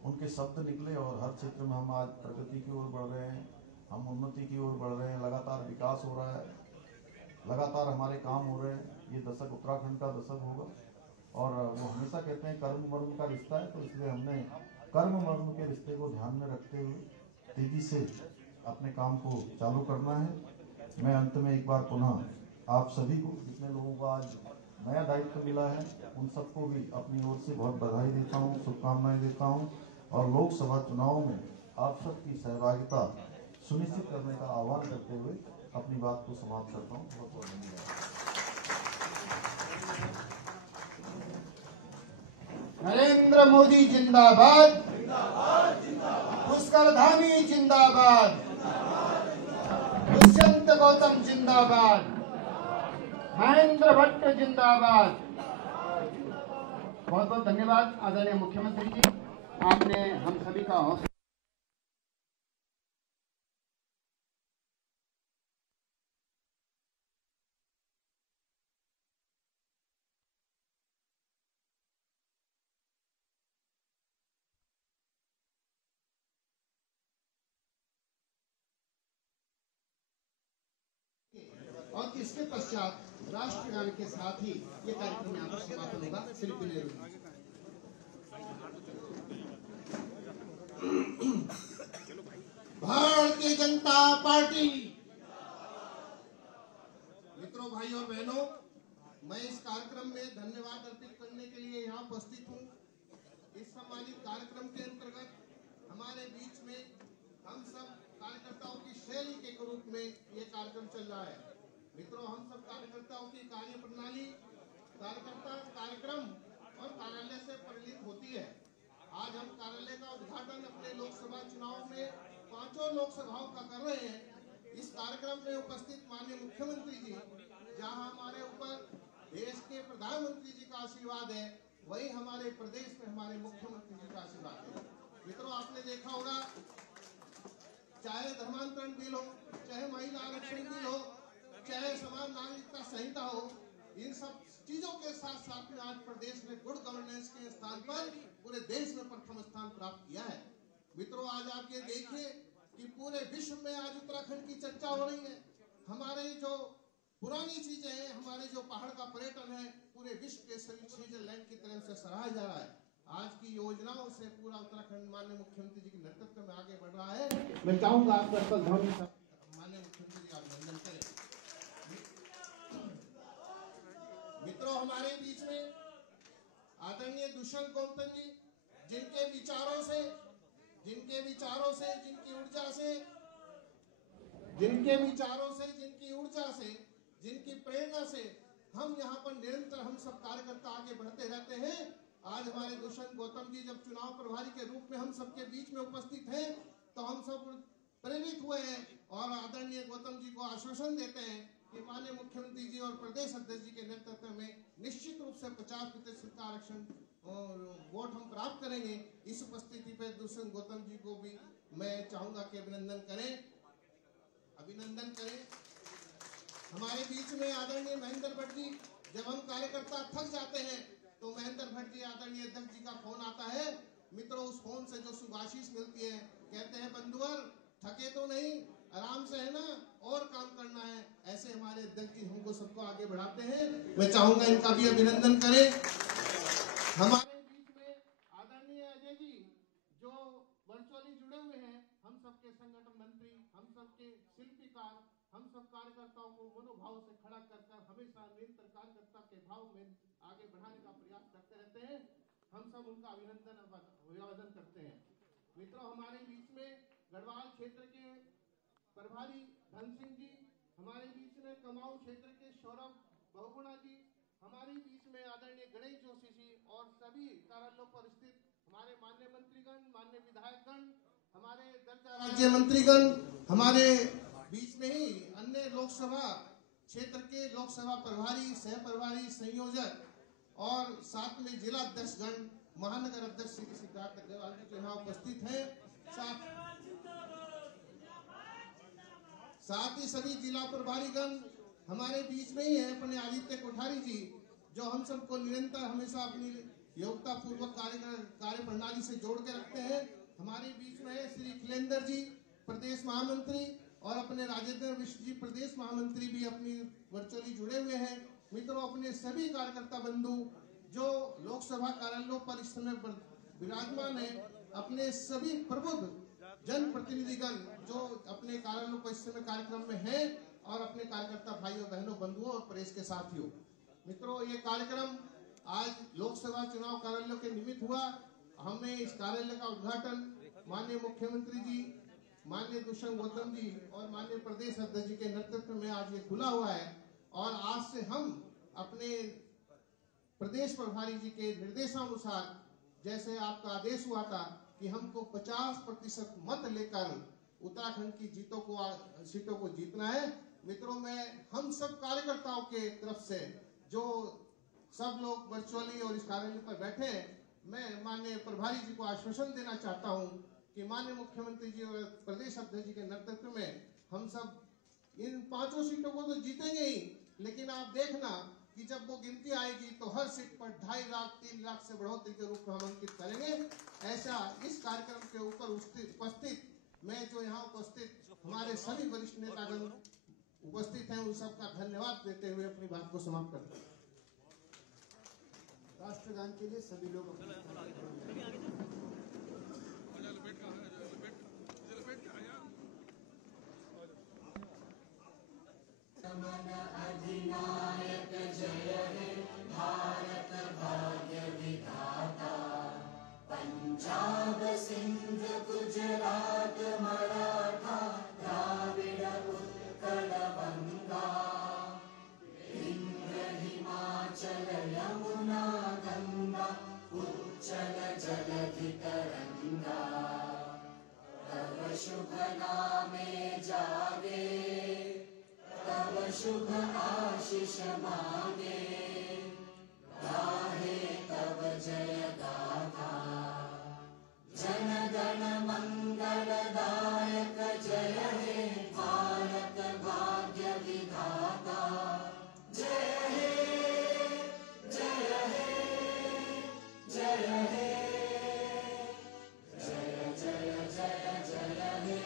उनके शब्द निकले और हर क्षेत्र में हम आज प्रगति की ओर बढ़ रहे हैं, हम उन्नति की ओर बढ़ रहे हैं, लगातार विकास हो रहा है। लगातार हमारे काम हो रहे हैं। ये दशक उत्तराखंड का दशक होगा और वो हमेशा कहते हैं कर्म मर्म का रिश्ता है, तो इसलिए हमने कर्म मर्म के रिश्ते को ध्यान में रखते हुए तेजी से अपने काम को चालू करना है। मैं अंत में एक बार पुनः आप सभी को, जितने लोगों को आज नया दायित्व मिला है, उन सबको भी अपनी ओर से बहुत बधाई देता हूँ, शुभकामनाएं देता हूँ और लोकसभा चुनाव में आप सबकी सहभागिता सुनिश्चित करने का आह्वान करते हुए अपनी बात को समाप्त करता हूँ। बहुत बहुत धन्यवाद। नरेंद्र मोदी जिंदाबाद, पुष्कर धामी जिंदाबाद, दुष्यंत गौतम जिंदाबाद, महेंद्र भट्ट जिंदाबाद। बहुत बहुत धन्यवाद आदरणीय मुख्यमंत्री जी, आपने हम सभी का हौसला और इसके पश्चात राष्ट्रगान के साथ ही ये कार्यक्रम यहाँ पर समापन होगा। श्री पिनेरू भारतीय जनता पार्टी। मित्रों, भाई और बहनों, मैं इस कार्यक्रम में धन्यवाद अर्पित करने के लिए यहाँ उपस्थित हूँ। इस सम्मानित कार्यक्रम के अंतर्गत हमारे बीच में हम सब कार्यकर्ताओं की शैली के रूप में ये कार्यक्रम चल रहा है। मित्रों, हम सब कार्यकर्ताओं की कार्य प्रणाली, कार्यकर्ता कार्यक्रम और कार्यालय से परिचित होती है। आज हम कार्यालय का उद्घाटन अपने लोकसभा चुनाव में 5 लोकसभाओं का कर रहे हैं। इस कार्यक्रम में उपस्थित माननीय मुख्यमंत्री जी, जहां हमारे ऊपर देश के प्रधानमंत्री जी का आशीर्वाद है, वही हमारे प्रदेश में हमारे मुख्यमंत्री जी का आशीर्वाद है। मित्रों, आपने देखा होगा, चाहे धर्मांतरण बिल हो, चाहे महिला आरक्षण बिल हो, चाहे समान नागरिकता संहिता हो, इन सब चीजों के साथ साथ में आज प्रदेश ने गुड गवर्नेंस के स्थान पर पूरे देश में प्रथम स्थान प्राप्त किया है। मित्रों, आज आप ये देखिए कि पूरे विश्व में आज उत्तराखंड की चर्चा हो रही है। हमारे जो पुरानी चीजें हैं, हमारे जो पहाड़ का पर्यटन है, पूरे विश्व के सभी स्विट्जरलैंड की तरफ से सराहा जा रहा है। आज की योजनाओं से पूरा उत्तराखंड माननीय मुख्यमंत्री जी के नेतृत्व में आगे बढ़ रहा है। मैं चाहूंगा आपका माननीय मुख्यमंत्री जी का अभिनंदन करें। मित्रों, हमारे बीच में आदरणीय दुष्यंत गौतम जी, जिनके विचारों से, जिनकी ऊर्जा से, जिनकी प्रेरणा से हम यहाँ पर निरंतर हम सब कार्यकर्ता आगे बढ़ते रहते हैं। आज हमारे दुष्यंत गौतम जी जब चुनाव प्रभारी के रूप में हम सबके बीच में उपस्थित हैं, तो हम सब प्रेरित हुए हैं और आदरणीय गौतम जी को आश्वासन देते हैं कि माननीय मुख्यमंत्री जी और प्रदेश अध्यक्ष जी के नेतृत्व में निश्चित रूप से 50% का आरक्षण और वोट हम प्राप्त करेंगे। इस उपस्थिति पर दुष्यंत गौतम जी को भी मैं चाहूंगा कि अभिनंदन करें। हमारे बीच में आदरणीय महेंद्र भट्ट जी, जब हम कार्यकर्ता थक जाते हैं तो महेंद्र भट्ट जी आदरणीय अध्यक्ष जी का फोन आता है। मित्रों, उस फोन से जो सुभाषिश मिलती है, कहते हैं बंधुवर थके तो नहीं, आराम से है ना, और काम करना है। ऐसे हमारे अध्यक्ष जी हमको सबको आगे बढ़ाते हैं। मैं चाहूंगा इनका भी अभिनंदन करें। हमारे बीच में आदरणीय अजय जी, जो वर्चुअली जुड़े हुए हैं, हम सबके संगठन मंत्री, हम सबके शिल्पीकार, हम सब कार्यकर्ताओं को मनोभाव से खड़ा कर हमेशा निरंतर कार्यकर्ता के भाव में आगे बढ़ाने का प्रयास करते रहते हैं। हम सब उनका अभिवादन करते हैं। मित्रों, हमारे बीच में गढ़वाल क्षेत्र के प्रभारी धन सिंह जी, हमारे बीच में कमाऊ क्षेत्र के सौरभ बहुगुणा जी, हमारे बीच में आदरणीय गणेश जोशी जी और सभी कार्यालयों पर स्थित हमारे माननीय मंत्रीगण, माननीय विधायकगण, हमारे दर्जा राज्य मंत्रीगण, हमारे बीच में ही अन्य लोकसभा क्षेत्र के लोकसभा प्रभारी, सह प्रभारी, संयोजक और साथ में जिला अध्यक्षगण, महानगर अध्यक्ष श्री सिद्धार्थ अग्रवाल जी यहाँ उपस्थित हैं। साथ ही सभी जिला प्रभारीगण हमारे बीच में ही है। अपने आदित्य कोठारी जी, जो हम सबको निरंतर हमेशा अपनी योग्यता पूर्वक कार्य प्रणाली से जोड़ के रखते हैं। हमारे बीच में है श्री खिलेंद्र जी, प्रदेश महामंत्री और अपने राज्य राजेंद्र मिश्र जी प्रदेश महामंत्री भी अपनी वर्चुअली जुड़े हुए हैं। मित्रों, अपने सभी कार्यकर्ता बंधु जो लोकसभा कार्यालयों पर इस समय विराजमान है, अपने सभी प्रबुद्ध जन प्रतिनिधिगण जो अपने कार्यालयों पर इस समय कार्यक्रम में हैं, और अपने कार्यकर्ता भाइयों बहनों बंधुओं और प्रेस के साथियों, मित्रों, ये कार्यक्रम आज लोकसभा चुनाव कार्यालयों के निमित्त हुआ। हमें इस कार्यालय का उद्घाटन माननीय मुख्यमंत्री जी, माननीय दुष्यंत गौतम जी और माननीय प्रदेश अध्यक्ष जी के नेतृत्व में आज ये खुला हुआ है। और आज से हम अपने प्रदेश प्रभारी जी के निर्देशानुसार, जैसे आपका आदेश हुआ था कि हमको 50% मत लेकर उत्तराखंड की सीटों को जीतना है। मित्रों, मैं हम सब कार्यकर्ताओं के तरफ से, जो सब लोग वर्चुअली और इस कार्यालय पर बैठे हैं, मैं माननीय प्रभारी जी को आश्वासन देना चाहता हूं कि माननीय मुख्यमंत्री जी और प्रदेश अध्यक्ष जी के नेतृत्व में हम सब इन 5 सीटों को तो जीतेंगे ही, लेकिन आप देखना कि जब वो गिनती आएगी तो हर सीट पर 2.5 लाख 3 लाख से बढ़ोतरी के रूप में हम अंकित करेंगे। ऐसा इस कार्यक्रम के ऊपर उपस्थित मैं जो यहाँ उपस्थित हमारे सभी वरिष्ठ नेतागण उपस्थित हैं, उन सबका धन्यवाद देते हुए अपनी बात को समाप्त करता हूँ। राष्ट्रगान के लिए सभी लोग अधिनायक जय हे भारत भाग्य विधाता, पंजाब सिंध गुजरात मराठा द्राविड़ उत्कल बंगा, इंद्र हिमाचल यमुना गंगा उच्चल जलधि तरंगा, तव शुभ नामे जागे तव शुभ आशीष मांगे, गाहे तव जय गाथा, जन गण मंगलदायक जय हे भारत भाग्य विधाता, जय हे जय हे जय हे जय जय जय जय हे।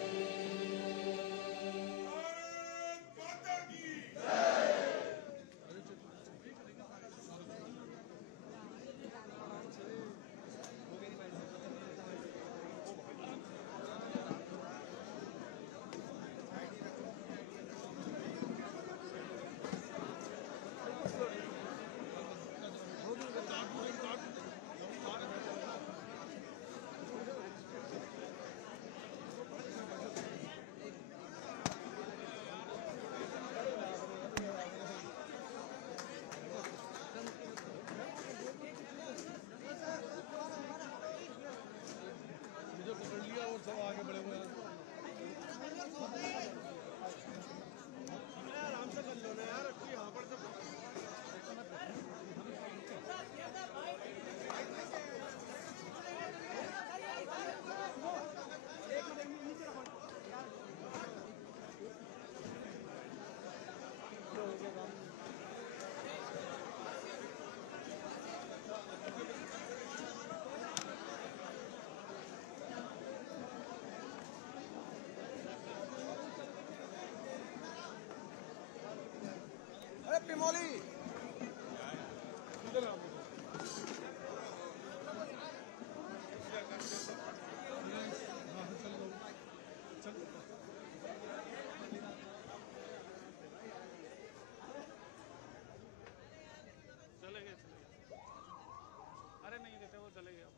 अरे नहीं देते वो चले गए।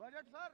Budget sir